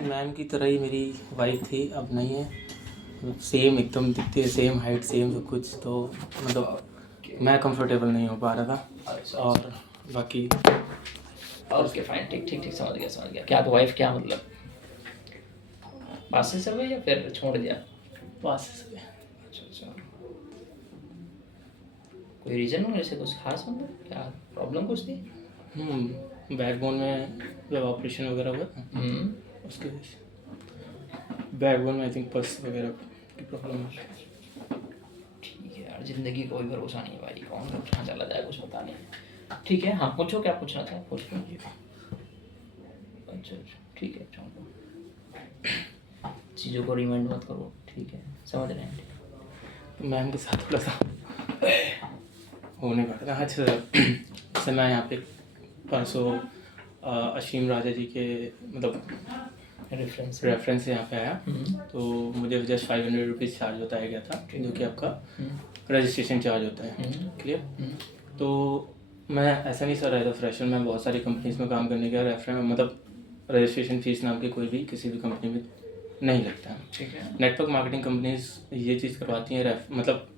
Ma'am की तरह ही मेरी वाइफ थी, अब नहीं है। सेम एकदम दिखती है, सेम हाइट, सेम सब कुछ। तो मतलब मैं कंफर्टेबल नहीं हो पा रहा था। और बाकी ओके फाइन, ठीक ठीक ठीक, समझ गया। क्या तो वाइफ क्या मतलब पास से सब है या फिर छोड़ दिया? पास से। अच्छा, कोई रीज़न हो ऐसे कुछ खास मतलब क्या प्रॉब्लम कुछ थी? बैकबोन में जब ऑपरेशन वगैरह हुआ था उसकी वजह से बैकबोन में आई थिंक पल्स वगैरह की प्रॉब्लम है। ठीक है यार, ज़िंदगी का कोई भरोसा नहीं है भाई, कौन कब कहाँ चला जाए कुछ पता नहीं। ठीक है, हाँ पूछो, क्या पूछना था पूछ लो। अच्छा, ठीक है, चलो चीज़ों को रिमाइंड मत करो, ठीक है, समझ रहे हैं। तो मैम के साथ थोड़ा सा होने पड़ा था। अच्छा जैसे मैं यहाँ पे परसों अशीम राजा जी के मतलब रेफरेंस से यहाँ पे आया, तो मुझे जस्ट 500 रुपीज़ चार्ज बताया गया था, जो कि आपका रजिस्ट्रेशन चार्ज होता है। क्लियर? तो मैं ऐसा नहीं सर रहा था फ्रेशर, मैं बहुत सारी कंपनीज में काम करने गया, रेफरेंस मतलब रजिस्ट्रेशन फ़ीस नाम की कोई भी किसी भी कंपनी में नहीं लगता है। ठीक है, नेटवर्क मार्केटिंग कंपनीज ये चीज़ करवाती हैं, मतलब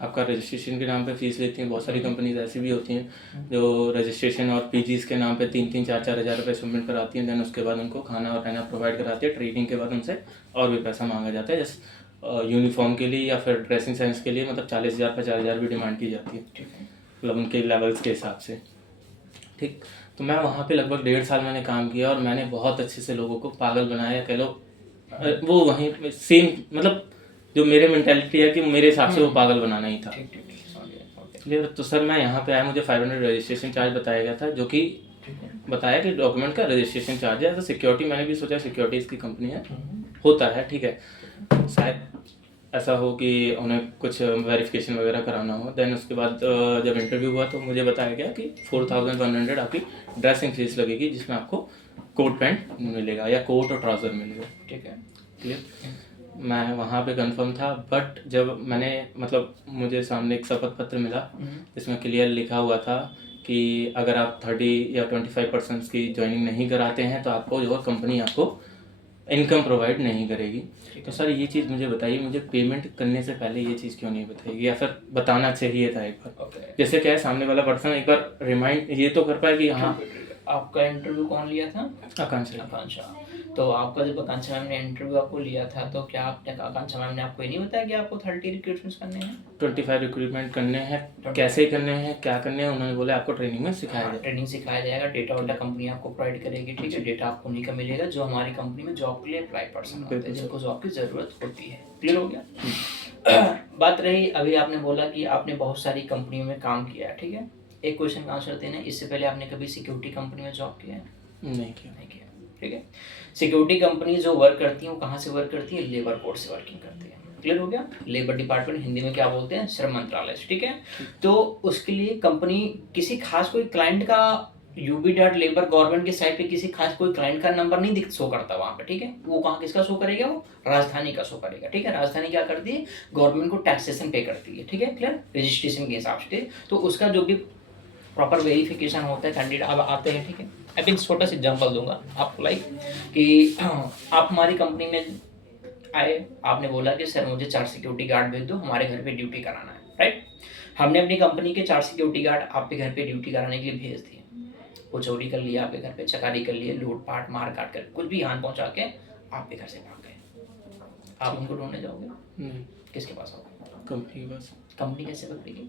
आपका रजिस्ट्रेशन के नाम पे फीस लेती हैं। बहुत सारी कंपनीज ऐसी भी होती हैं जो रजिस्ट्रेशन और पीजीज़ के नाम पे 3-4 हज़ार रुपये सबमिट कराती हैं, देन उसके बाद उनको खाना और रहना प्रोवाइड कराती है। ट्रेनिंग के बाद उनसे और भी पैसा मांगा जाता है, जैसे यूनिफॉर्म के लिए या फिर ड्रेसिंग सेंस के लिए, मतलब 40,000-50,000 भी डिमांड की जाती है, मतलब उनके लेवल्स के हिसाब से। ठीक, तो मैं वहाँ पे लगभग 1.5 साल मैंने काम किया और मैंने बहुत अच्छे से लोगों को पागल बनाया, कह लो वो वहीं सेम मतलब जो मेरे मेंटालिटी है कि मेरे हिसाब से वो पागल बनाना ही था। क्लियर? तो सर मैं यहाँ पे आया, मुझे 500 रजिस्ट्रेशन चार्ज बताया गया था, जो कि बताया कि डॉक्यूमेंट का रजिस्ट्रेशन चार्ज है। तो सिक्योरिटी, मैंने भी सोचा सिक्योरिटीज़ की कंपनी है, होता है, ठीक है, शायद ऐसा हो कि उन्हें कुछ वेरिफिकेशन वगैरह कराना हो। देन उसके बाद जब इंटरव्यू हुआ तो मुझे बताया गया कि 4100 आपकी ड्रेसिंग फीस लगेगी, जिसमें आपको कोट पैंट मिलेगा या कोट और ट्राउज़र मिलेगा। ठीक है, क्लियर? मैं वहाँ पे कंफर्म था, बट जब मैंने मतलब मुझे सामने एक शपथ पत्र मिला जिसमें क्लियर लिखा हुआ था कि अगर आप 30 या 25% की ज्वाइनिंग नहीं कराते हैं तो आपको जो है कंपनी आपको इनकम प्रोवाइड नहीं करेगी। तो सर ये चीज़ मुझे बताइए, मुझे पेमेंट करने से पहले ये चीज़ क्यों नहीं बताएगी, या फिर बताना चाहिए था एक बार। जैसे क्या है, सामने वाला पर्सन एक बार रिमाइंड ये तो कर पाए कि हाँ। आपका इंटरव्यू कौन लिया था? आकांक्षा। तो आपका जब आकांक्षा मैम ने इंटरव्यू आपको लिया था तो क्या आपने आकांक्षा मैम ने आपको ये नहीं बताया कि आपको 30 रिक्रूटमेंट्स करने हैं? 25 रिक्रूटमेंट करने हैं, कैसे करने हैं, क्या करने हैं, उन्होंने बोला आपको ट्रेनिंग में सिखाया जाएगा। ट्रेनिंग सिखाया जाएगा, डेटा वाटा कंपनी आपको प्रोवाइड करेगी, ठीक है, डेटा आपको उन्हीं का मिलेगा जो हमारी कंपनी में जॉब के लिए अप्लाई पर्सन होते हैं, जिनको जॉब की ज़रूरत होती है। क्लियर हो गया? बात रही, अभी आपने बोला कि आपने बहुत सारी कंपनियों में काम किया है, ठीक है, एक क्वेश्चन का आंसर देना, इससे पहले आपने कभी सिक्योरिटी कंपनी में जॉब किया है? नहीं किया। ठीक है, सिक्योरिटी कंपनी जो वर्क करती हैं वो कहाँ से वर्क करती है? लेबर कोड से वर्किंग करती है। क्लियर हो गया? लेबर डिपार्टमेंट हिंदी में क्या बोलते हैं? श्रम मंत्रालय से, ठीक है। तो उसके लिए कंपनी किसी खास कोई क्लाइंट का ub.labor गवर्नमेंट के साइट पे किसी खास कोई क्लाइंट का नंबर नहीं दिख शो करता वहाँ पे, ठीक है, वो कहाँ किसका शो करेगा? वो राजधानी का शो करेगा, ठीक है। राजधानी क्या करती है? गवर्नमेंट को टैक्सेशन पे करती है, ठीक है, क्लियर, रजिस्ट्रेशन के हिसाब से। तो उसका जो भी प्रॉपर वेरिफिकेशन होता है, कैंडिडेट अब आते हैं, ठीक है। आई थिंक छोटा सा एग्जाम्पल दूंगा आपको, लाइक कि आप हमारी कंपनी में आए, आपने बोला कि सर मुझे 4 सिक्योरिटी गार्ड भेज दो, हमारे घर पे ड्यूटी कराना है, राइट। हमने अपनी कंपनी के 4 सिक्योरिटी गार्ड आपके घर पे ड्यूटी कराने के लिए भेज दिए, वो चोरी कर लिया आपके घर पे, चकारी कर लिए, लूटपाट मार काट कर कुछ भी हाथ पहुंचा के आपके घर से भाग गए, आप उनको ढूंढने जाओगे? नहीं। किसके पास आओगे? कंपनी के पास। कंपनी कैसे पकड़ेगी?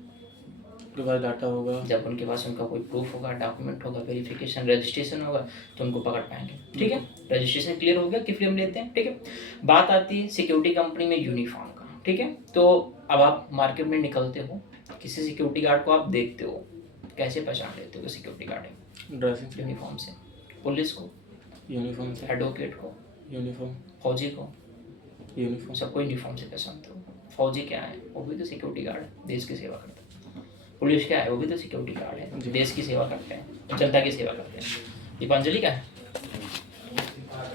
उनके पास डाटा होगा, जब उनके पास उनका कोई प्रूफ होगा, डॉक्यूमेंट होगा, वेरिफिकेशन रजिस्ट्रेशन होगा, तो उनको पकड़ पाएंगे, ठीक है। रजिस्ट्रेशन क्लियर हो गया कि फिर हम लेते हैं, ठीक है। बात आती है सिक्योरिटी कंपनी में यूनिफॉर्म का, ठीक है। तो अब आप मार्केट में निकलते हो, किसी सिक्योरिटी गार्ड को आप देखते हो, कैसे पहचान लेते हो सिक्योरिटी गार्ड है? ड्रेसिंग यूनिफॉर्म से। पुलिस को? यूनिफॉर्म से। एडवोकेट को? यूनिफॉर्म। फौजी को? यूनिफॉर्म। सबको यूनिफॉर्म से पहचानते हो। फौजी क्या है? वो भी तो सिक्योरिटी गार्ड है, देश की सेवा करता है। पुलिस क्या है? वो भी तो सिक्योरिटी गार्ड है, देश की सेवा करते हैं, जनता की सेवा करते हैं। दीपांजलि क्या है?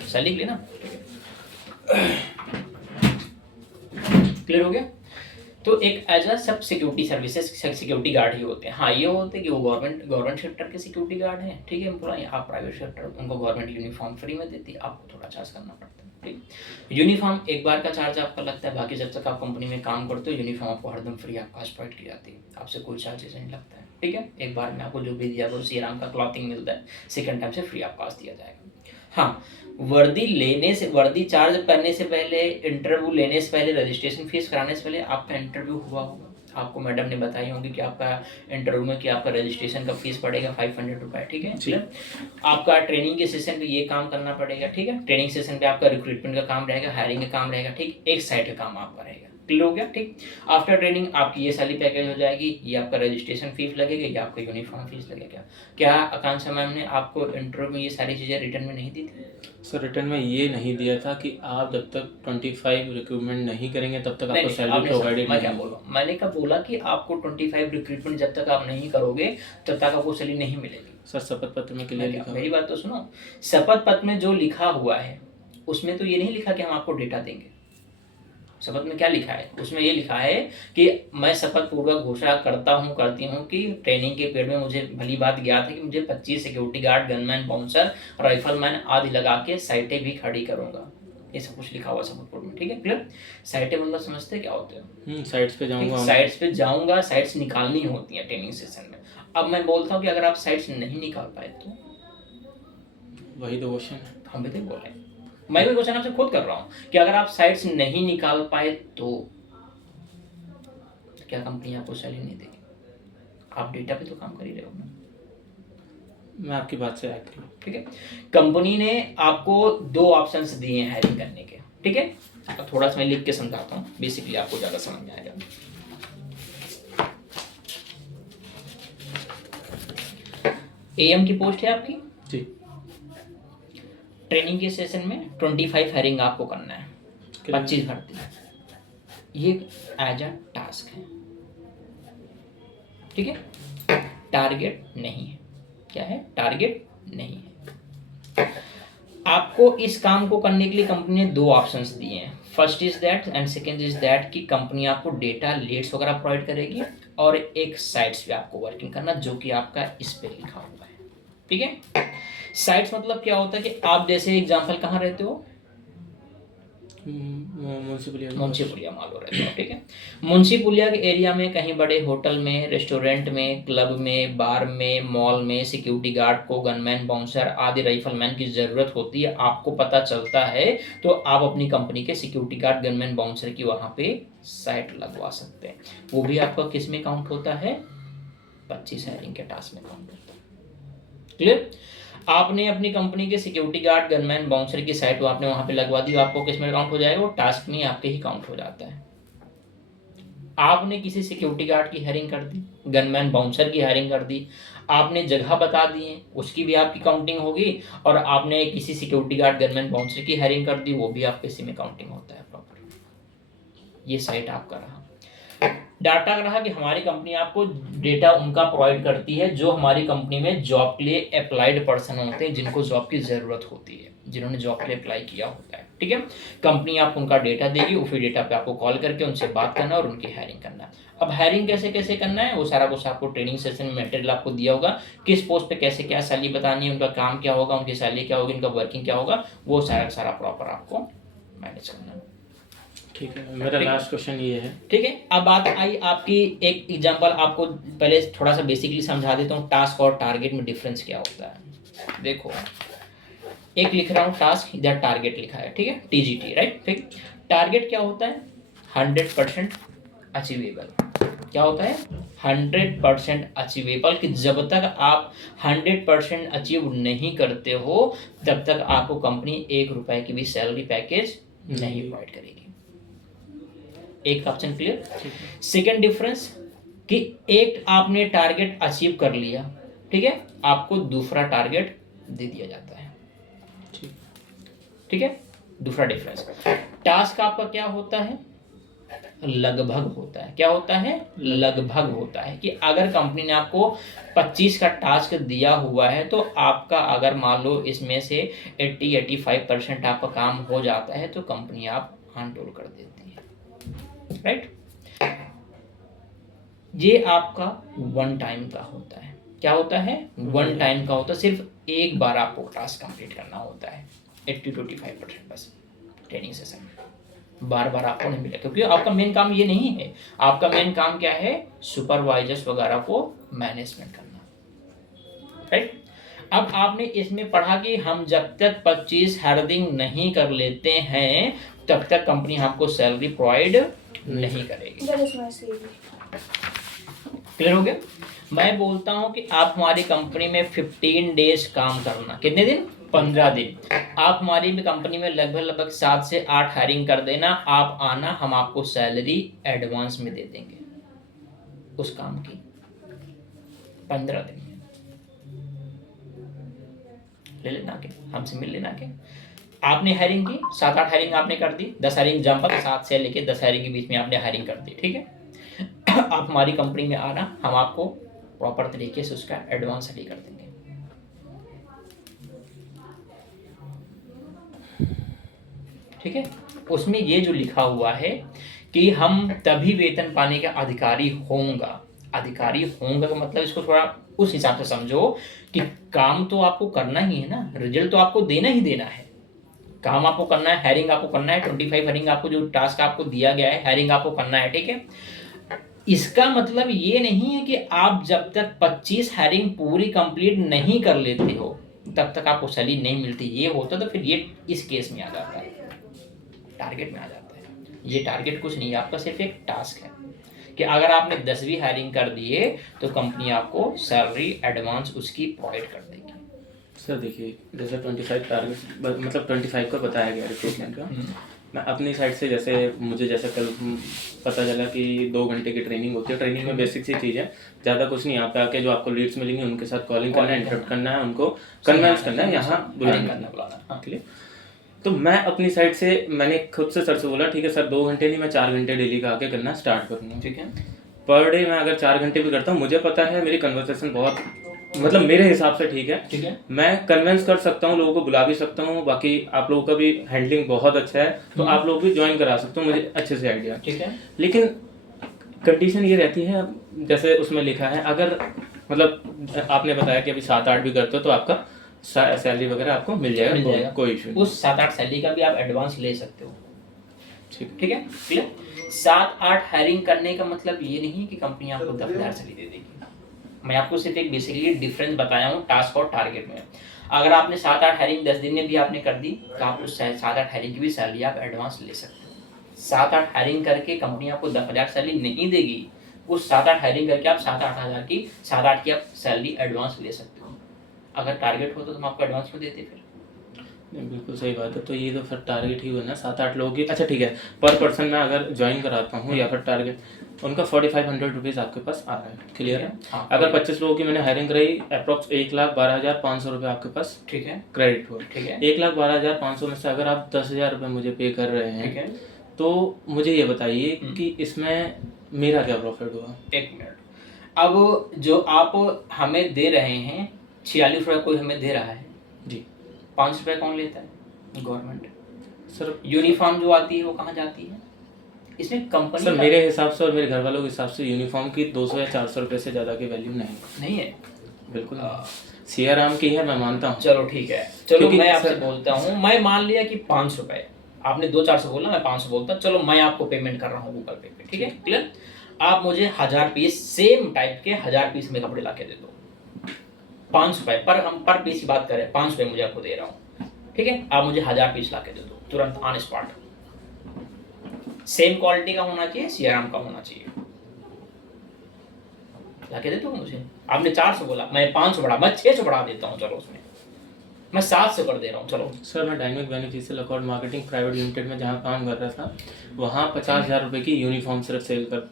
सैनिक लेना, ठीक है। क्लियर हो गया? तो एक एज अ सब सिक्योरिटी सर्विसेज सिक्योरिटी गार्ड ही होते हैं। हाँ, ये होते हैं कि वो गवर्नमेंट सेक्टर के सिक्योरिटी गार्ड हैं, ठीक है एम्प्लॉय। आप प्राइवेट सेक्टर, उनको गवर्नमेंट यूनिफॉर्म फ्री में देती है, आपको थोड़ा चार्ज करना पड़ता है, ठीक। यूनिफॉर्म एक बार का चार्ज आपका लगता है, बाकी जब तक आप कंपनी में काम करते हो यूनिफॉर्म आपको हरदम फ्री आपको पास प्रोवाइड की जाती है, आपसे कोई चार्जेस नहीं लगता है, ठीक है। एक बार में आपको जो भी दिया वो सीराम का क्लॉथिंग मिलता है, सेकंड टाइम से फ्री आपको पास दिया जाएगा। हाँ, वर्दी चार्ज करने से पहले, इंटरव्यू लेने से पहले, रजिस्ट्रेशन फीस कराने से पहले आपका इंटरव्यू हुआ होगा। आपको मैडम ने बताई होंगी कि आपका इंटरव्यू में कि आपका रजिस्ट्रेशन का फीस पड़ेगा 500 रुपये, ठीक है। जी। आपका ट्रेनिंग के सेशन पे ये काम करना पड़ेगा, ठीक है। ट्रेनिंग सेशन पे आपका रिक्रूटमेंट का काम रहेगा, हायरिंग का काम रहेगा, ठीक। एक साइड का काम आपका रहेगा, क्लियर हो गया, ठीक। आफ्टर ट्रेनिंग आपकी ये सारी पैकेज हो जाएगी, ये आपका रजिस्ट्रेशन फीस लगेगा, ये आपका यूनिफॉर्म फीस लगेगा। क्या आकांक्षा मैम ने आपको इंटरव्यू में ये सारी चीज़ें रिटर्न में नहीं दी थी? सर रिटर्न में ये नहीं दिया था कि आप जब तक 25 रिक्रूटमेंट नहीं करेंगे तब तक आपको नहीं, सैलरी आपने प्रोवाइडेड मैं नहीं क्या होगी। बोल रहा हूँ, मैंने क्या बोला कि आपको 25 रिक्रूटमेंट जब तक आप नहीं करोगे तब तक आपको सैलरी नहीं मिलेगी। सर शपथ पत्र में क्लियर लिखा मेरी हुआ बात तो सुनो, शपथ पत्र में जो लिखा हुआ है उसमें तो ये नहीं लिखा कि हम आपको डेटा देंगे। शपथ में क्या लिखा है? उसमें ये लिखा है कि मैं शपथ पूर्वक घोषणा करती हूँ कि ट्रेनिंग के पीरियड में मुझे भली बात ज्ञात है कि मुझे 25 security guard, gunman, bouncer, rifleman आदि लगा के साइटें भी खड़ी करूंगा। ये सब कुछ लिखा हुआ शपथ पत्र में, ठीक है, क्लियर। साइटें मतलब समझते हैं क्या होते हैं? साइट्स पे जाऊंगा, साइट्स पे जाऊंगा, साइट्स निकालनी होती है ट्रेनिंग सेशन में। अब मैं बोलता हूँ कि अगर आप साइट्स नहीं निकाल पाए तो वही तो क्वेश्चन है। हम भी तो बोल रहे हैं, मैं भी क्वेश्चन आपसे खुद कर रहा हूँ कि अगर आप साइट्स नहीं निकाल पाए तो क्या कंपनी आपको सैलरी नहीं देगी? आप डेटा पे तो काम कर ही रहे हो ना। मैं आपकी बात से एग्री हूँ, ठीक है। कंपनी ने आपको 2 ऑप्शंस दिए हैं हायरिंग करने के, ठीक है। अब थोड़ा सा मैं लिख के समझाता हूँ, बेसिकली आपको ज़्यादा समझ में आएगा। एएम की पोस्ट है आपकी जी। ट्रेनिंग के सेशन में 25 हायरिंग आपको करना है, 25 भर्ती, ये एज अ टास्क है, ठीक है। टारगेट नहीं है। क्या है? टारगेट नहीं है। आपको इस काम को करने के लिए कंपनी ने 2 ऑप्शंस दिए हैं। First is that and second is that कि कंपनी आपको डेटा लीड्स वगैरह प्रोवाइड करेगी और एक साइट्स पे आपको वर्किंग करना, जो कि आपका इस पे लिखा हुआ है, ठीक है। साइट्स मतलब क्या होता है कि आप जैसे एग्जांपल कहाँ रहते हो? मुंशीपुलिया मालूम रहते हो, ठीक है। मुंशीपुलिया के एरिया में कहीं बड़े होटल में, रेस्टोरेंट में, क्लब में, बार में, मॉल में सिक्योरिटी गार्ड को, गनमैन, बाउंसर आदि राइफलमैन की ज़रूरत होती है, आपको पता चलता है तो आप अपनी कंपनी के सिक्योरिटी गार्ड, गनमैन, बाउंसर की वहाँ पे साइट लगवा सकते हैं। वो भी आपका किस में काउंट होता है? 25 हायरिंग के टास्क में काउंट होता है, क्लियर। आपने अपनी कंपनी के सिक्योरिटी गार्ड, गनमैन, बाउंसर की साइट आपने वहां पे लगवा दी, आपको किस में काउंट हो जाएगा? वो टास्क में आपके ही काउंट हो जाता है। आपने किसी सिक्योरिटी गार्ड की हायरिंग कर दी, गनमैन, बाउंसर की हायरिंग कर दी, आपने जगह बता दी है, उसकी भी आपकी काउंटिंग होगी, और आपने किसी सिक्योरिटी गार्ड, गनमैन, बाउंसर की हायरिंग कर दी, वो भी आपके इसी में काउंटिंग होता है प्रॉपर। ये साइट आपका रहा। डाटा रहा कि हमारी कंपनी आपको डेटा उनका प्रोवाइड करती है जो हमारी कंपनी में जॉब के लिए अप्लाइड पर्सन होते हैं, जिनको जॉब की ज़रूरत होती है, जिन्होंने जॉब के लिए अप्लाई किया होता है, ठीक है। कंपनी आपको उनका डेटा देगी, उसी डेटा पे आपको कॉल करके उनसे बात करना और उनकी हायरिंग करना। अब हायरिंग कैसे कैसे करना है वो सारा कुछ आपको ट्रेनिंग सेशन में मटेरियल आपको दिया होगा, किस पोस्ट पे कैसे क्या सैलरी बतानी है, उनका काम क्या होगा, उनकी सैलरी क्या होगी, उनका वर्किंग क्या होगा, वो सारा सारा प्रॉपर आपको मैनेज करना है। ठीक है, मेरा लास्ट क्वेश्चन ये है, ठीक है। अब बात आई आपकी, एक एग्जांपल आपको पहले थोड़ा सा बेसिकली समझा देता हूँ, टास्क और टारगेट में डिफरेंस क्या होता है। देखो, एक लिख रहा हूँ टास्क, इधर टारगेट लिखा है, ठीक है, टीजीटी, राइट। ठीक, टारगेट क्या होता है? 100% अचीवेबल। क्या होता है? 100% अचीवेबल, कि जब तक आप 100% अचीव नहीं करते हो तब तक आपको कंपनी 1 रुपए की भी सैलरी पैकेज नहीं प्रोवाइड करेगी। एक ऑप्शन क्लियर। सेकंड डिफरेंस कि एक आपने टारगेट अचीव कर लिया, ठीक है, आपको दूसरा टारगेट दे दिया जाता है, ठीक है। दूसरा डिफरेंस, टास्क आपका क्या होता है? लगभग होता है। क्या होता है? लगभग होता है, कि अगर कंपनी ने आपको 25 का टास्क दिया हुआ है तो आपका अगर मान लो इसमें से 80-85% आपका काम हो जाता है तो कंपनी आप ऑन टोल कर देती है, राइट। ये आपका वन टाइम का होता है। क्या होता है? वन टाइम का होता है। सिर्फ एक बार आपको टास्क कंप्लीट करना होता है 80-25% बस ट्रेनिंग सेशन। बार बार आपको नहीं मिलेगा, क्योंकि आपका मेन काम ये नहीं है। आपका मेन काम क्या है? सुपरवाइजर्स वगैरह को मैनेजमेंट करना, राइट। अब आपने इसमें पढ़ा कि हम जब तक 25 हायरिंग नहीं कर लेते हैं तब तक कंपनी आपको सैलरी प्रोवाइड नहीं करेगी। क्लियर हो गया? मैं बोलता हूं कि आप हमारी कंपनी में 15 डेज काम करना। कितने दिन? 15 दिन। आप हमारी कंपनी में लगभग 7 से 8 हायरिंग कर देना, आप आना, हम आपको सैलरी एडवांस में दे देंगे उस काम की 15 दिन में। ले लेना के हमसे मिल लेना के आपने हायरिंग की 7-8 हायरिंग आपने कर दी, 10 हायरिंग जंप 7 से लेके 10 हायरिंग के बीच में आपने हायरिंग कर दी, ठीक है। आप हमारी कंपनी में आना, हम आपको प्रॉपर तरीके से उसका एडवांस सैलरी कर देंगे, ठीक है। उसमें ये जो लिखा हुआ है कि हम तभी वेतन पाने के अधिकारी होंगे। अधिकारी होंगे का मतलब इसको थोड़ा उस हिसाब से समझो कि काम तो आपको करना ही है ना, रिजल्ट तो आपको देना ही देना है। काम आपको करना है, हायरिंग आपको करना है, 25 हायरिंग आपको जो टास्क आपको दिया गया है हायरिंग आपको करना है, ठीक है। इसका मतलब ये नहीं है कि आप जब तक 25 हायरिंग पूरी कंप्लीट नहीं कर लेते हो तब तक आपको सैलरी नहीं मिलती। ये होता तो फिर ये इस केस में आ जाता है, टारगेट में आ जाता है। ये टारगेट कुछ नहीं है, आपका सिर्फ एक टास्क है कि अगर आपने 10वीं हायरिंग कर दिए तो कंपनी आपको सैलरी एडवांस उसकी प्रोवाइड कर देगी। सर देखिए, जैसे 25 टारगेट मतलब 25 का बताया गया रिक्रूटमेंट का। मैं अपनी साइड से जैसे कल पता चला कि 2 घंटे की ट्रेनिंग होती है। ट्रेनिंग में बेसिक सी चीज़ है, ज़्यादा कुछ नहीं। यहाँ पे आके जो आपको लीड्स मिलेंगे उनके साथ कॉलिंग करना है, इंटरप्ट करना है, उनको कन्विंस करना है, यहाँ बुलाना। ठीक है। तो मैं अपनी साइड से मैंने खुद से सर से बोला ठीक है सर, 2 घंटे नहीं, मैं 4 घंटे डेली का आके करना स्टार्ट करूँगा, ठीक है। पर डे मैं अगर 4 घंटे भी करता हूँ, मुझे पता है मेरी कन्वर्सेशन बहुत मतलब मेरे हिसाब से ठीक है, मैं कन्विंस कर सकता हूँ, लोगों को बुला भी सकता हूँ। बाकी आप लोगों का भी हैंडलिंग बहुत अच्छा है, तो आप लोग भी ज्वाइन करा सकते हो, मुझे अच्छे से आइडिया, ठीक है। लेकिन कंडीशन ये रहती है, जैसे उसमें लिखा है, अगर मतलब आपने बताया कि अभी 7-8 भी करते हो तो आपका सैलरी वगैरह आपको मिल जाएगा, कोई इशू नहीं। उस 7-8 सैलरी का भी आप एडवांस ले सकते हो, ठीक है, क्लियर। 7-8 हायरिंग करने का मतलब ये नहीं कि कंपनी आपको 10,000 सैलरी दे देगी। मैं आपको सिर्फ एक बेसिकली डिफरेंस बताया हूँ टास्क और टारगेट में। अगर आपने 7-8 हायरिंग 10 दिन में भी आपने कर दी तो आप उस 7-8 हायरिंग की भी सैलरी आप एडवांस ले सकते हो। 7-8 हायरिंग करके कंपनी आपको 10,000 सैलरी नहीं देगी, उस 7-8 हायरिंग करके आप 7-8 हज़ार की 7-8 की आप सैलरी एडवांस ले सकते हो। अगर टारगेट हो तो हम आपको एडवांस में देते फिर। नहीं, बिल्कुल सही बात है। तो ये तो फिर टारगेट ही हुआ ना 7-8 लोगों की। अच्छा ठीक है, पर पर्सन मैं अगर ज्वाइन कराता हूँ या फिर टारगेट उनका 4500 रुपीज़ आपके पास आ रहा है, क्लियर है। हाँ, अगर 25 लोगों की मैंने हायरिंग कराई, अप्रॉक्स 1,12,500 रुपये आपके पास, ठीक है, क्रेडिट हुआ, ठीक है। 1,12,500 में से अगर आप 10,000 रुपये मुझे पे कर रहे हैं, ठीक है। तो मुझे ये बताइए कि इसमें मेरा क्या प्रॉफिट हुआ। एक मिनट, अब जो आप हमें दे रहे हैं 46 रुपये कोई हमें दे रहा है जी, 5 रुपये कौन लेता है? गवर्नमेंट। सर यूनिफॉर्म जो आती है वो कहाँ जाती है? इसमें कंपनी सर मेरे हिसाब से और मेरे घर वालों के हिसाब से यूनिफॉर्म की 200 या 400 रुपये से ज़्यादा की वैल्यू नहीं है, बिल्कुल। सियाराम की है, मैं मानता हूँ। चलो ठीक है, चलो क्योंकि मैं आपसे सर- बोलता हूँ, मैं मान लिया कि 5 रुपये, आपने 200-400 बोला, मैं 500 बोलता, चलो मैं आपको पेमेंट कर रहा हूँ गूगल पे पे, ठीक है, क्लियर। आप मुझे 1000 पीस सेम टाइप के 1000 पीस में कपड़े ला के दे दो। 5 रुपये पर, हम पर पीस की बात करें, 5 रुपये मुझे आपको दे रहा हूँ, ठीक है। आप मुझे 1000 पीस ला के दे दो तुरंत ऑन स्पॉट। सेम क्वालिटी का होना चाहिए, सियाराम का होना चाहिए, ला के दे दो मुझे। आपने 400 बोला, मैं 500 बढ़ा, मैं 600 बढ़ा देता हूँ, चलो उसमें मैं 700 कर दे रहा हूँ, चलो। सर मैं dynamic beneficial account marketing private limited में जहाँ काम कर रहा था, वहाँ 50,000 रुपये की यूनिफॉर्म सिर्फ सेल कर,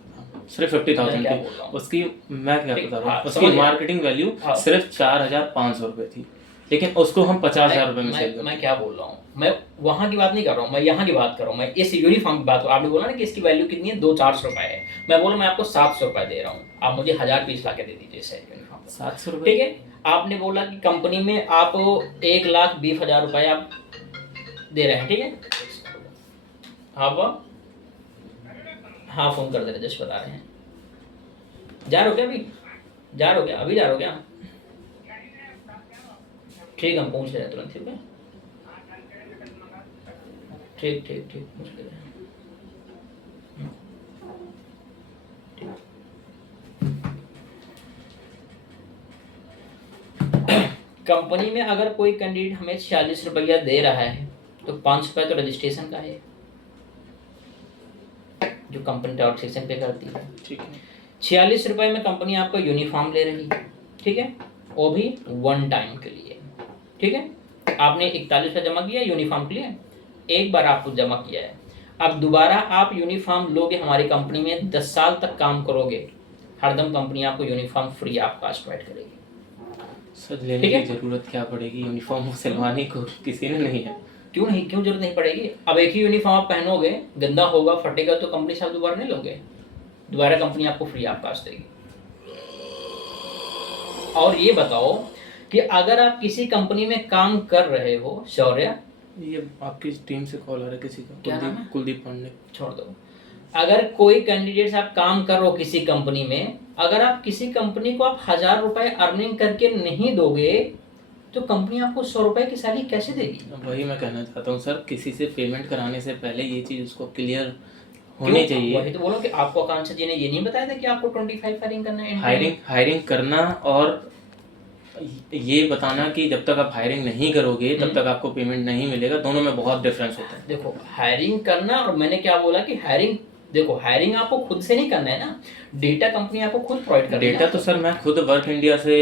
सिर्फ 50,000 की उसकी, मैं क्या बता रहा हूँ, उसकी मार्केटिंग वैल्यू सिर्फ 4,500 रुपये थी, लेकिन उसको हम 50,000 रुपये में सेल कर। मैं क्या बोल रहा हूँ, मैं वहाँ की बात नहीं कर रहा हूँ, मैं यहाँ की बात कर रहा हूँ, मैं इस यूनिफॉर्म की बात कर। आपने बोला ना कि इसकी वैल्यू कितनी है, 200-400 रुपये है, मैं बोला मैं आपको 700 रुपये दे रहा हूँ, आप मुझे 1000 पीस ला के दे दीजिए इस यूनिफॉर्म। 700 रुपये, ठीक है। आपने बोला कि कंपनी में आप 1,20,000 रुपये आप दे रहे हैं, ठीक है। आप हाँ फोन कर दे रहे, जस्ट बता रहे हैं। जा रहे हो क्या अभी? जा रहे हो क्या? अभी जा रहे हो क्या? ठीक, हम पहुँच रहे हैं तुरंत, ठीक है? ठीक ठीक ठीक, पहुँच रहे हैं। कंपनी में अगर कोई कैंडिडेट हमें 46 रुपया दे रहा है तो 5 रुपये तो रजिस्ट्रेशन का है जो कंपनी टैक्सेशन पे करती है। ठीक है। 46 रुपये में कंपनी आपको यूनिफॉर्म ले रही है, ठीक है, वो भी 1 टाइम के लिए, ठीक है। आपने 41 रुपये जमा किया यूनिफॉर्म के लिए, एक बार आपको जमा किया है। अब दोबारा आप यूनिफॉर्म लोगे हमारी कंपनी में, 10 साल तक काम करोगे, हरदम कंपनी आपको uniform free of cost provide करेगी। सर लेने की जरूरत क्या पड़ेगी? यूनिफॉर्म सिलवाने को किसी ने नहीं है। क्यों नहीं, क्यों जरूरत नहीं पड़ेगी? अब एक ही यूनिफॉर्म आप पहनोगे, गंदा होगा, फटेगा तो कंपनी से आप दोबारा नहीं लोगे, दोबारा कंपनी आपको फ्री ऑफ कॉस्ट देगी। और ये बताओ कि अगर आप किसी कंपनी में काम कर रहे हो, शौर्य, ये आपकी टीम से कॉल आ रहा है किसी का, क्या नाम है? कुलदीप पांडे। छोड़ दो। अगर कोई कैंडिडेट आप काम कर रहे हो किसी कंपनी में, अगर आप किसी कंपनी को आप 1000 रुपए अर्निंग करके नहीं दोगे तो कंपनी आपको 100 रुपए की सैलरी कैसे देगी? वही मैं कहना चाहता हूँ सर, किसी से पेमेंट कराने से पहले ये चीज उसको क्लियर होनी चाहिए। वही तो बोलो कि आपको आकांक्षा जी ने ये नहीं बताया था कि आपको 25 हायरिंग करना है। हायरिंग करना और ये बताना कि जब तक आप हायरिंग नहीं करोगे तब तक आपको पेमेंट नहीं मिलेगा, दोनों में बहुत डिफरेंस होता है। देखो, हायरिंग करना और मैंने क्या बोला कि हायरिंग, देखो हायरिंग आपको खुद से नहीं करना है ना, डेटा कंपनी आपको खुद प्रोवाइड करना है। डेटा तो सर मैं खुद वर्क इंडिया से